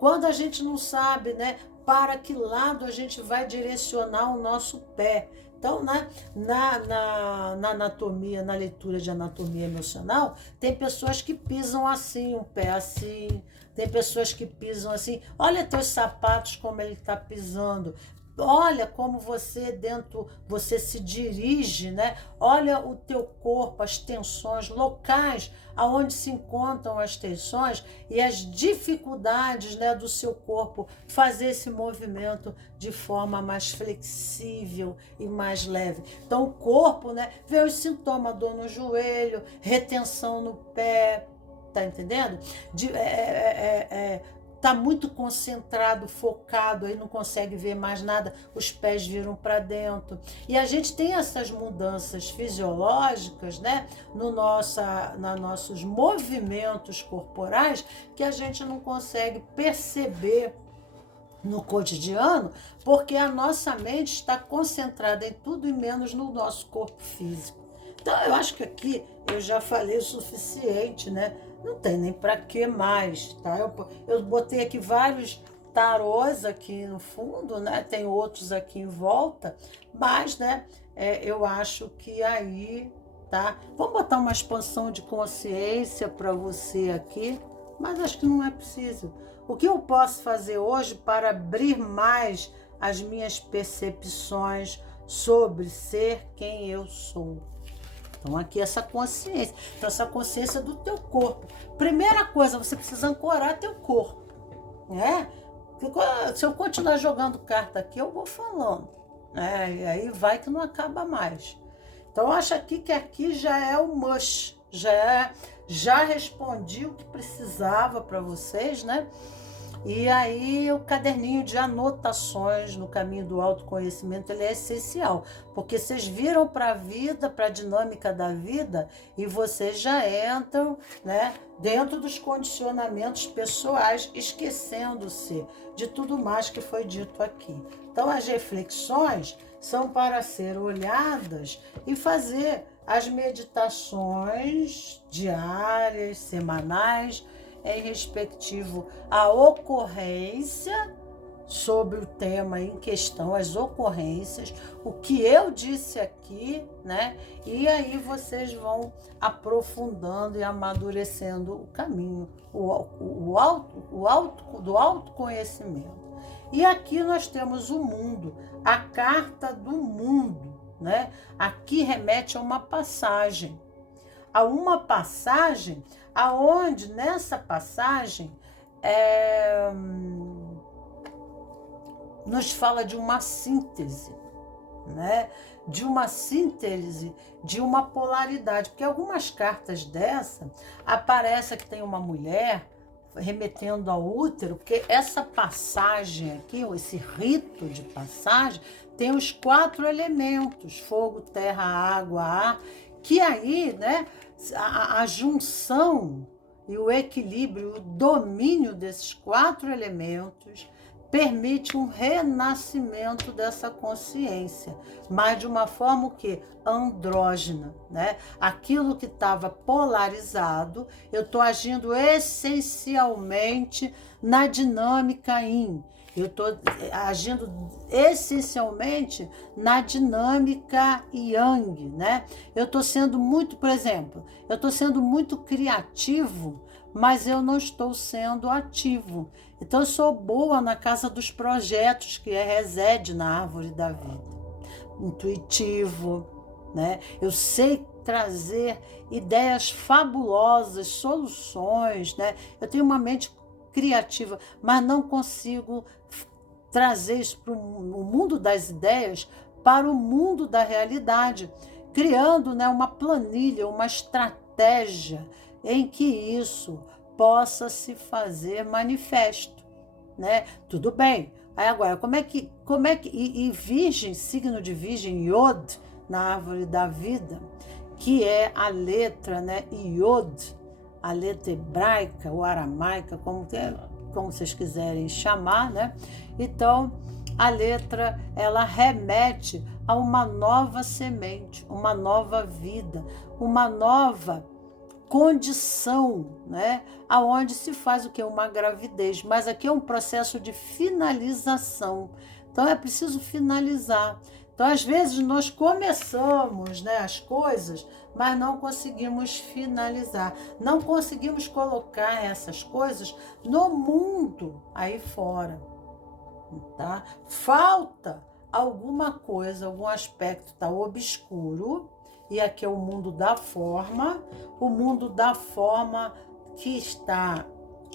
Quando a gente não sabe, né, para que lado a gente vai direcionar o nosso pé. Então, né, na anatomia, na leitura de anatomia emocional, tem pessoas que pisam assim, um pé assim, tem pessoas que pisam assim. Olha teus sapatos como ele está pisando. Olha como você se dirige, né? Olha o teu corpo, as tensões locais, aonde se encontram as tensões e as dificuldades, né, do seu corpo fazer esse movimento de forma mais flexível e mais leve. Então o corpo, né, vê os sintomas, dor no joelho, retenção no pé, tá entendendo? Tá muito concentrado, focado, aí não consegue ver mais nada, os pés viram para dentro. E a gente tem essas mudanças fisiológicas, né, nos nossos movimentos corporais, que a gente não consegue perceber no cotidiano, porque a nossa mente está concentrada em tudo e menos no nosso corpo físico. Então, eu acho que aqui eu já falei o suficiente, né? Não tem nem para que mais, tá? Eu botei aqui vários tarôs aqui no fundo, né? Tem outros aqui em volta, mas, né? Eu acho que aí, tá? Vamos botar uma expansão de consciência para você aqui, mas acho que não é preciso. O que eu posso fazer hoje para abrir mais as minhas percepções sobre ser quem eu sou? Então, aqui essa consciência. Então, essa consciência do teu corpo. Primeira coisa, você precisa ancorar teu corpo, né? Se eu continuar jogando carta aqui, eu vou falando, né? E aí vai que não acaba mais. Então, eu acho aqui que aqui já é o mush. Já respondi o que precisava para vocês, né? E aí o caderninho de anotações no caminho do autoconhecimento, ele é essencial, porque vocês viram para a vida, para a dinâmica da vida, e vocês já entram, né, dentro dos condicionamentos pessoais, esquecendo-se de tudo mais que foi dito aqui. Então as reflexões são para ser olhadas e fazer as meditações diárias, semanais, em respectivo à ocorrência sobre o tema em questão, as ocorrências, o que eu disse aqui, né? E aí vocês vão aprofundando e amadurecendo o caminho, do autoconhecimento. E aqui nós temos o mundo, a carta do mundo, né? Aqui remete a uma passagem, aonde nessa passagem nos fala de uma síntese, né? De uma síntese, de uma polaridade, porque algumas cartas dessa aparece que tem uma mulher remetendo ao útero, porque essa passagem aqui, ou esse rito de passagem, tem os 4 elementos, fogo, terra, água, ar, que aí, né, a junção e o equilíbrio, o domínio desses 4 elementos permite um renascimento dessa consciência, mas de uma forma o quê? Andrógena, né? Aquilo que estava polarizado, eu estou agindo essencialmente na dinâmica yin. Eu estou agindo essencialmente na dinâmica yang, né? Eu estou sendo muito, por exemplo, eu estou sendo muito criativo, mas eu não estou sendo ativo. Então, eu sou boa na casa dos projetos, que reside na árvore da vida. Intuitivo, né? Eu sei trazer ideias fabulosas, soluções, né? Eu tenho uma mente criativa, mas não consigo trazer isso para o mundo das ideias, para o mundo da realidade, criando, né, uma planilha, uma estratégia em que isso possa se fazer manifesto, né? Tudo bem. Aí agora, como é que e Virgem, signo de Virgem, Yod, na árvore da vida, que é a letra, né, Yod, a letra hebraica ou aramaica, como vocês quiserem chamar, né? Então, a letra, ela remete a uma nova semente, uma nova vida, uma nova condição, né? Aonde se faz o que? Uma gravidez, mas aqui é um processo de finalização. Então é preciso finalizar. Então às vezes nós começamos, né, as coisas, mas não conseguimos finalizar. Não conseguimos colocar essas coisas no mundo aí fora, tá? Falta alguma coisa, algum aspecto está obscuro. E aqui é o mundo da forma que está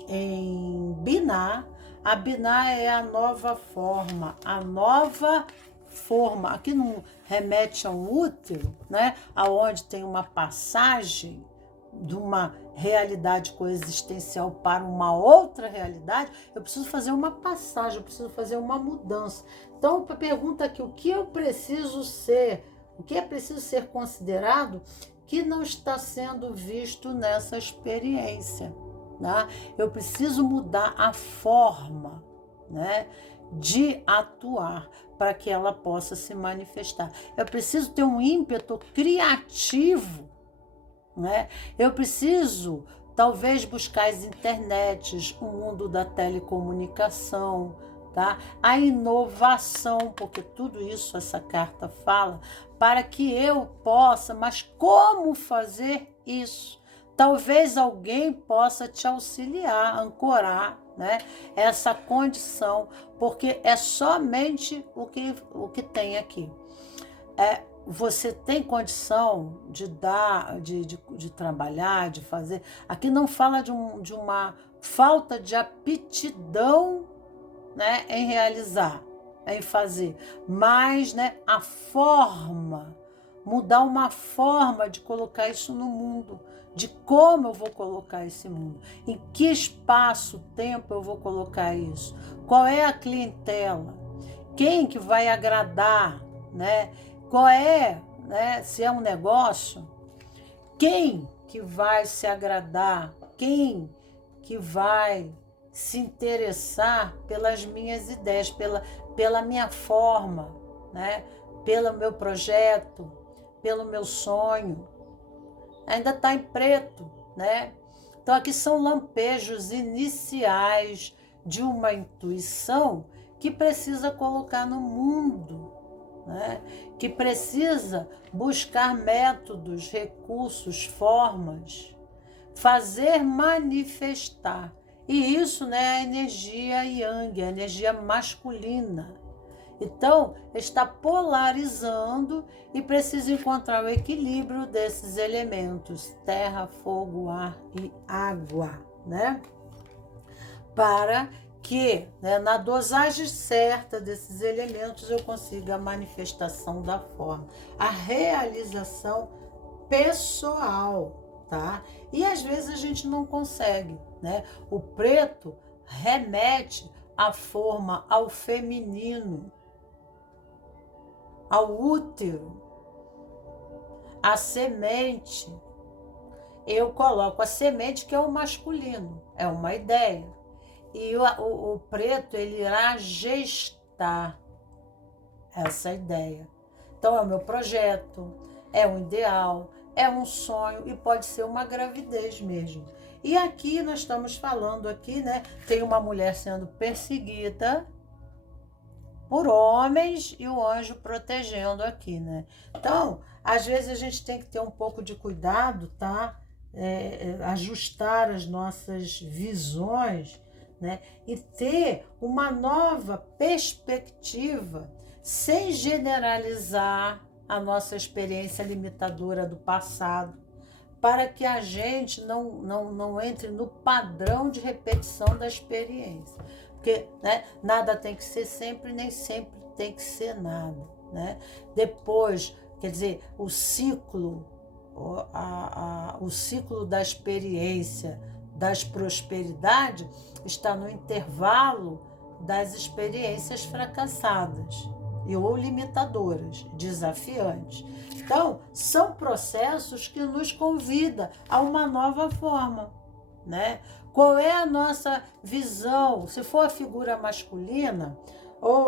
em Binah. A Binah é a nova forma, Aqui não remete a um útero, né? Aonde tem uma passagem de uma realidade coexistencial para uma outra realidade. Eu preciso fazer uma passagem, eu preciso fazer uma mudança. Então, a pergunta aqui, o que eu preciso ser? O que é preciso ser considerado que não está sendo visto nessa experiência, né? Eu preciso mudar a forma, né, de atuar para que ela possa se manifestar. Eu preciso ter um ímpeto criativo, né? Eu preciso, talvez, buscar as internets, o mundo da telecomunicação, tá? A inovação, porque tudo isso essa carta fala, para que eu possa, mas como fazer isso? Talvez alguém possa te auxiliar, ancorar, né, essa condição, porque é somente o que tem aqui. Você tem condição de dar, de trabalhar, de fazer. Aqui não fala de uma falta de aptidão, né, em realizar, em fazer, mas, né, a forma, mudar uma forma de colocar isso no mundo, de como eu vou colocar esse mundo, em que espaço-tempo eu vou colocar isso, qual é a clientela, quem que vai agradar, né? Qual é, né, se é um negócio, quem que vai se agradar, quem que vai se interessar pelas minhas ideias, pela minha forma, né? Pelo meu projeto, pelo meu sonho. Ainda está em preto, né? Então aqui são lampejos iniciais de uma intuição que precisa colocar no mundo, né? Que precisa buscar métodos, recursos, formas, fazer manifestar. E isso, né, é a energia yang, a energia masculina. Então, está polarizando e precisa encontrar o equilíbrio desses elementos, terra, fogo, ar e água, né? Para que, né, na dosagem certa desses elementos eu consiga a manifestação da forma, a realização pessoal. tá? E às vezes a gente não consegue, né? O preto remete à forma, ao feminino, ao útero, à semente. Eu coloco a semente, que é o masculino, é uma ideia. E o preto, ele irá gestar essa ideia. Então, é o meu projeto, é um ideal, é um sonho e pode ser uma gravidez mesmo. E aqui nós estamos falando aqui, né? Tem uma mulher sendo perseguida por homens e o anjo protegendo aqui, né? Então, às vezes a gente tem que ter um pouco de cuidado, tá? Ajustar as nossas visões, né? E ter uma nova perspectiva, sem generalizar a nossa experiência limitadora do passado, para que a gente não entre no padrão de repetição da experiência. Porque, né, nada tem que ser sempre, nem sempre tem que ser nada, né? Depois, quer dizer, o ciclo da experiência, das prosperidades, está no intervalo das experiências fracassadas ou limitadoras, desafiantes. Então, são processos que nos convidam a uma nova forma, né? Qual é a nossa visão? Se for a figura masculina ou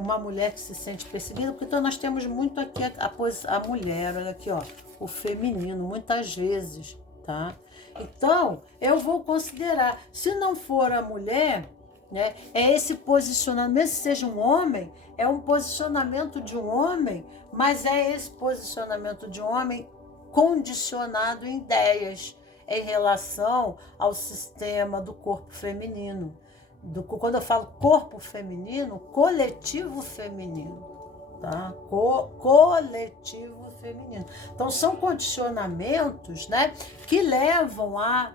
uma mulher que se sente perseguida, porque então nós temos muito aqui a mulher, olha aqui, ó, o feminino, muitas vezes, tá? Então, eu vou considerar, se não for a mulher, né, é esse posicionamento, se seja um homem, é um posicionamento de um homem, mas é esse posicionamento de um homem condicionado em ideias em relação ao sistema do corpo feminino. Quando eu falo corpo feminino, coletivo feminino, tá? Coletivo feminino. Então, são condicionamentos, né, que levam a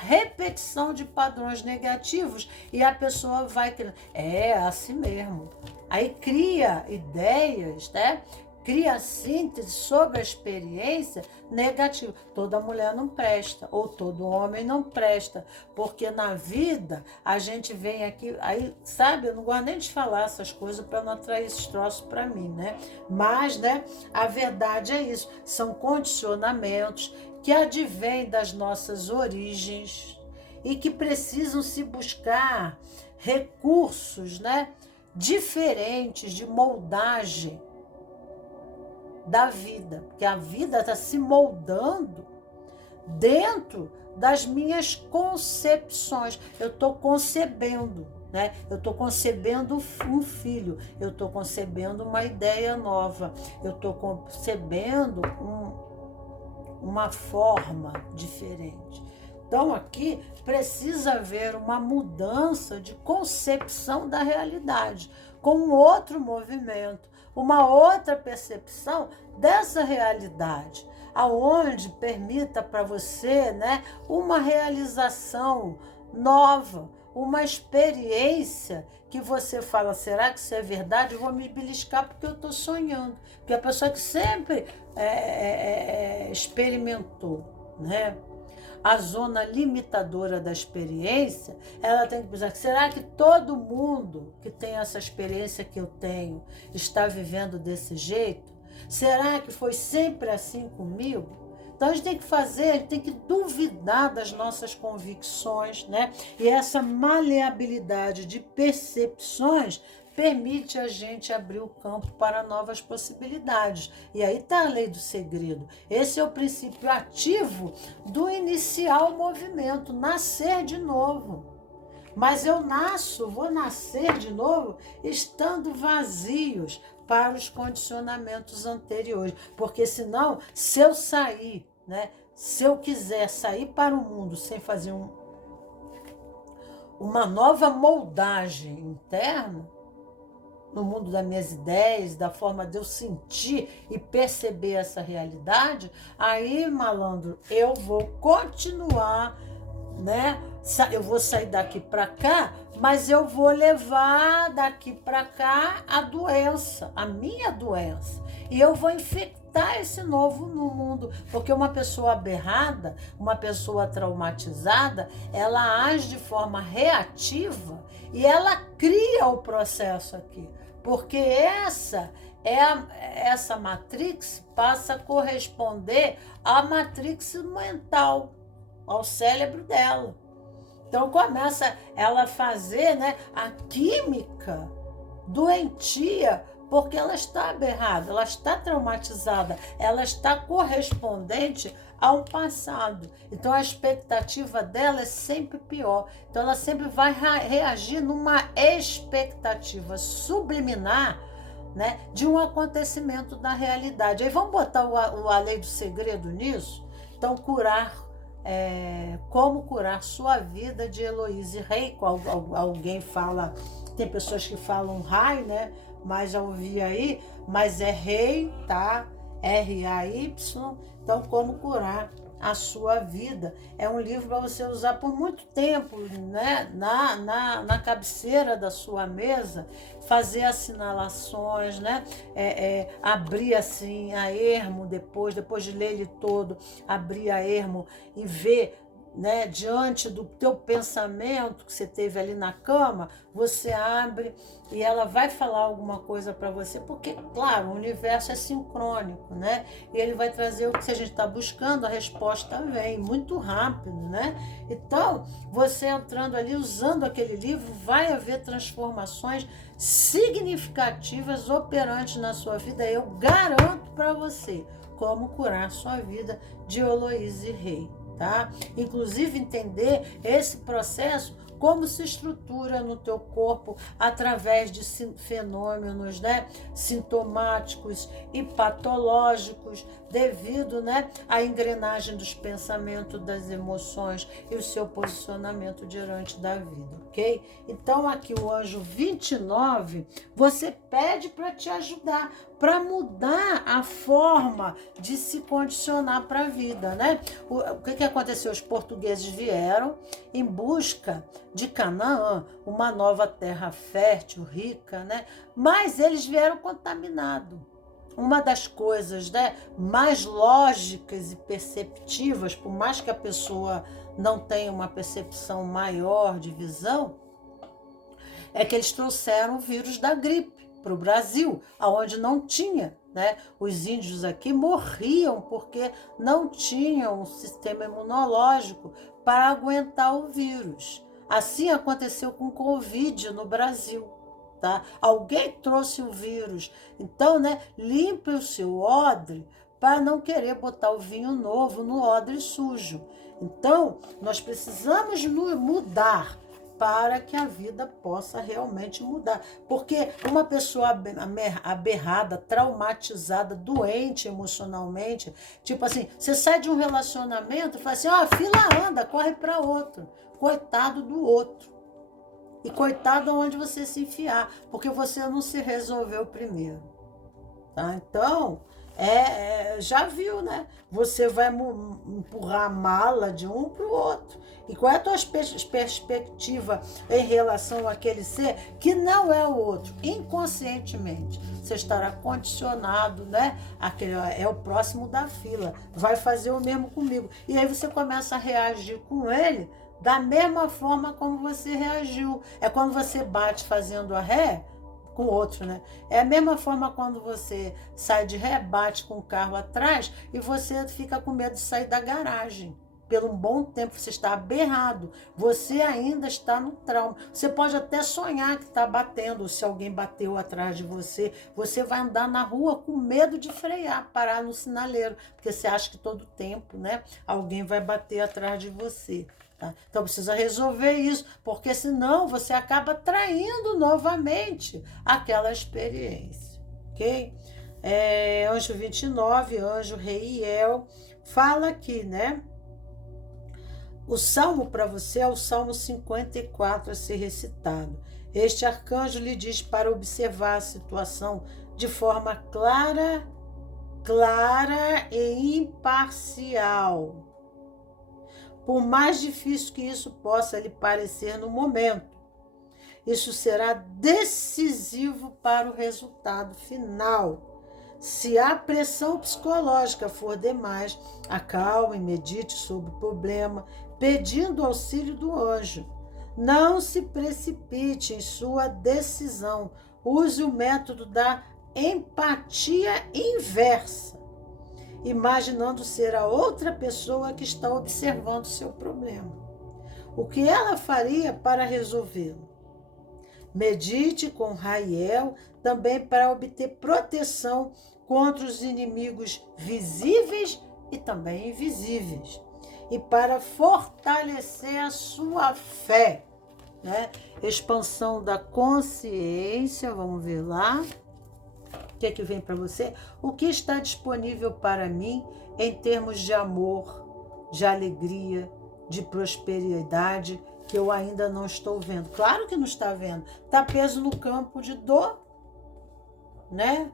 repetição de padrões negativos e a pessoa vai criando. É assim mesmo. Aí cria ideias, né? Cria síntese sobre a experiência negativa. Toda mulher não presta, ou todo homem não presta, porque na vida a gente vem aqui, aí, sabe, eu não gosto nem de falar essas coisas para não atrair esses troços para mim, né? Mas, né, a verdade é isso, são condicionamentos que advêm das nossas origens e que precisam se buscar recursos, né, diferentes de moldagem da vida, porque a vida está se moldando dentro das minhas concepções. Eu estou concebendo, né? Eu estou concebendo um filho, eu estou concebendo uma ideia nova, eu estou concebendo uma forma diferente. Então aqui precisa haver uma mudança de concepção da realidade, com um outro movimento, uma outra percepção dessa realidade, aonde permita para você, né, uma realização nova, uma experiência que você fala, será que isso é verdade? Eu vou me beliscar porque eu estou sonhando. Porque a pessoa que sempre experimentou, né, a zona limitadora da experiência, ela tem que pensar, será que todo mundo que tem essa experiência que eu tenho está vivendo desse jeito? Será que foi sempre assim comigo? Então a gente tem que fazer, tem que duvidar das nossas convicções, né? E essa maleabilidade de percepções permite a gente abrir o campo para novas possibilidades. E aí está a lei do segredo. Esse é o princípio ativo do iniciar o movimento, nascer de novo. Mas eu vou nascer de novo estando vazios para os condicionamentos anteriores. Porque senão, se eu sair, né, se eu quiser sair para o mundo sem fazer uma nova moldagem interna, no mundo das minhas ideias, da forma de eu sentir e perceber essa realidade, aí, malandro, eu vou continuar, né? Eu vou sair daqui para cá, mas eu vou levar daqui para cá a doença, a minha doença. E eu vou infectar aceitar esse novo no mundo, porque uma pessoa aberrada, uma pessoa traumatizada, ela age de forma reativa e ela cria o processo aqui, porque essa matrix passa a corresponder à matrix mental, ao cérebro dela. Então começa ela a fazer, né, a química doentia, porque ela está aberrada, ela está traumatizada, ela está correspondente ao passado. Então a expectativa dela é sempre pior. Então ela sempre vai reagir numa expectativa subliminar, né, de um acontecimento da realidade. Aí vamos botar a lei do segredo nisso? Então, como curar sua vida, de Heloíse Rei. Alguém fala, tem pessoas que falam Rai, né? Mas já ouvi aí, mas é Rei, tá? Ray. Então, como curar a sua vida. É um livro para você usar por muito tempo, né? Na cabeceira da sua mesa, fazer assinalações, né? Abrir assim a ermo depois de ler ele todo, abrir a ermo e ver, né, diante do teu pensamento que você teve ali na cama, você abre e ela vai falar alguma coisa para você, porque, claro, o universo é sincrônico, né? E ele vai trazer o que a gente está buscando, a resposta vem muito rápido, né? Então, você entrando ali, usando aquele livro, vai haver transformações significativas operantes na sua vida. Eu garanto para você como curar sua vida, de Heloíse Rei. Tá? Inclusive entender esse processo, como se estrutura no teu corpo através de fenômenos, né, sintomáticos e patológicos, devido, né, à engrenagem dos pensamentos, das emoções e o seu posicionamento diante da vida, ok? Então aqui o anjo 29, você pede para te ajudar, para mudar a forma de se condicionar para a vida, né? O que aconteceu? Os portugueses vieram em busca de Canaã, uma nova terra fértil, rica, né? Mas eles vieram contaminados. Uma das coisas, né, mais lógicas e perceptivas, por mais que a pessoa não tenha uma percepção maior de visão, é que eles trouxeram o vírus da gripe para o Brasil, onde não tinha, né? Os índios aqui morriam porque não tinham um sistema imunológico para aguentar o vírus. Assim aconteceu com o Covid no Brasil. Tá? Alguém trouxe o vírus. Então, né, limpe o seu odre para não querer botar o vinho novo no odre sujo. Então, nós precisamos mudar para que a vida possa realmente mudar. Porque uma pessoa aberrada, traumatizada, doente emocionalmente, tipo assim, você sai de um relacionamento e fala assim, a fila anda, corre para outro. Coitado do outro. E coitado onde você se enfiar, porque você não se resolveu primeiro. Tá? Então, já viu, né? Você vai empurrar a mala de um para o outro. E qual é a tua perspectiva em relação àquele ser que não é o outro? Inconscientemente, você estará condicionado, né? Aquele é o próximo da fila, vai fazer o mesmo comigo. E aí você começa a reagir com ele da mesma forma como você reagiu. É quando você bate fazendo a ré com o outro, né? É a mesma forma quando você sai de ré, bate com o carro atrás e você fica com medo de sair da garagem. Pelo um bom tempo você está aberrado, você ainda está no trauma. Você pode até sonhar que está batendo, ou se alguém bateu atrás de você, você vai andar na rua com medo de frear, parar no sinaleiro, porque você acha que todo tempo, né, alguém vai bater atrás de você. Tá? Então precisa resolver isso, porque senão você acaba traindo novamente aquela experiência, ok? Anjo 29, anjo Reiel, fala aqui, né? O salmo para você é o Salmo 54 a ser recitado. Este arcanjo lhe diz para observar a situação de forma clara e imparcial. Por mais difícil que isso possa lhe parecer no momento, isso será decisivo para o resultado final. Se a pressão psicológica for demais, acalme, medite sobre o problema, pedindo auxílio do anjo. Não se precipite em sua decisão. Use o método da empatia inversa, imaginando ser a outra pessoa que está observando seu problema. O que ela faria para resolvê-lo? Medite com Rael também para obter proteção contra os inimigos visíveis e também invisíveis. E para fortalecer a sua fé, né? Expansão da consciência, vamos ver lá. O que é que vem para você? O que está disponível para mim em termos de amor, de alegria, de prosperidade, que eu ainda não estou vendo? Claro que não está vendo. Está preso no campo de dor, né?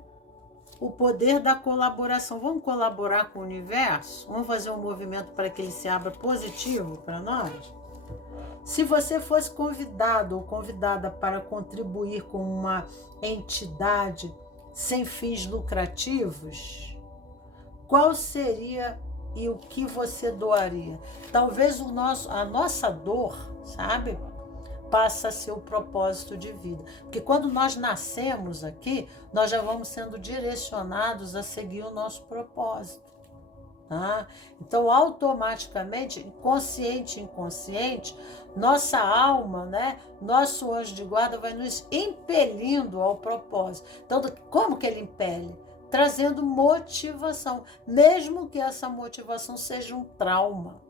O poder da colaboração. Vamos colaborar com o universo? Vamos fazer um movimento para que ele se abra positivo para nós? Se você fosse convidado ou convidada para contribuir com uma entidade sem fins lucrativos, qual seria e o que você doaria? Talvez a nossa dor, sabe, passa a ser o propósito de vida. Porque quando nós nascemos aqui, nós já vamos sendo direcionados a seguir o nosso propósito. Tá? Então, automaticamente, consciente e inconsciente, nossa alma, né, nosso anjo de guarda vai nos impelindo ao propósito. Então, como que ele impele? Trazendo motivação, mesmo que essa motivação seja um trauma,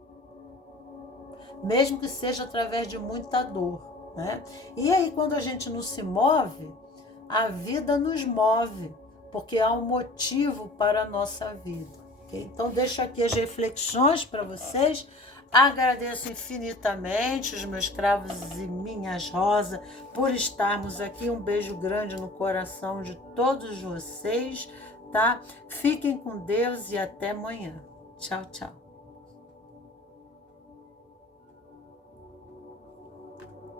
mesmo que seja através de muita dor, né? E aí, quando a gente não se move, a vida nos move, porque há um motivo para a nossa vida. Okay? Então, deixo aqui as reflexões para vocês. Agradeço infinitamente os meus cravos e minhas rosas por estarmos aqui. Um beijo grande no coração de todos vocês, tá? Fiquem com Deus e até amanhã. Tchau, tchau.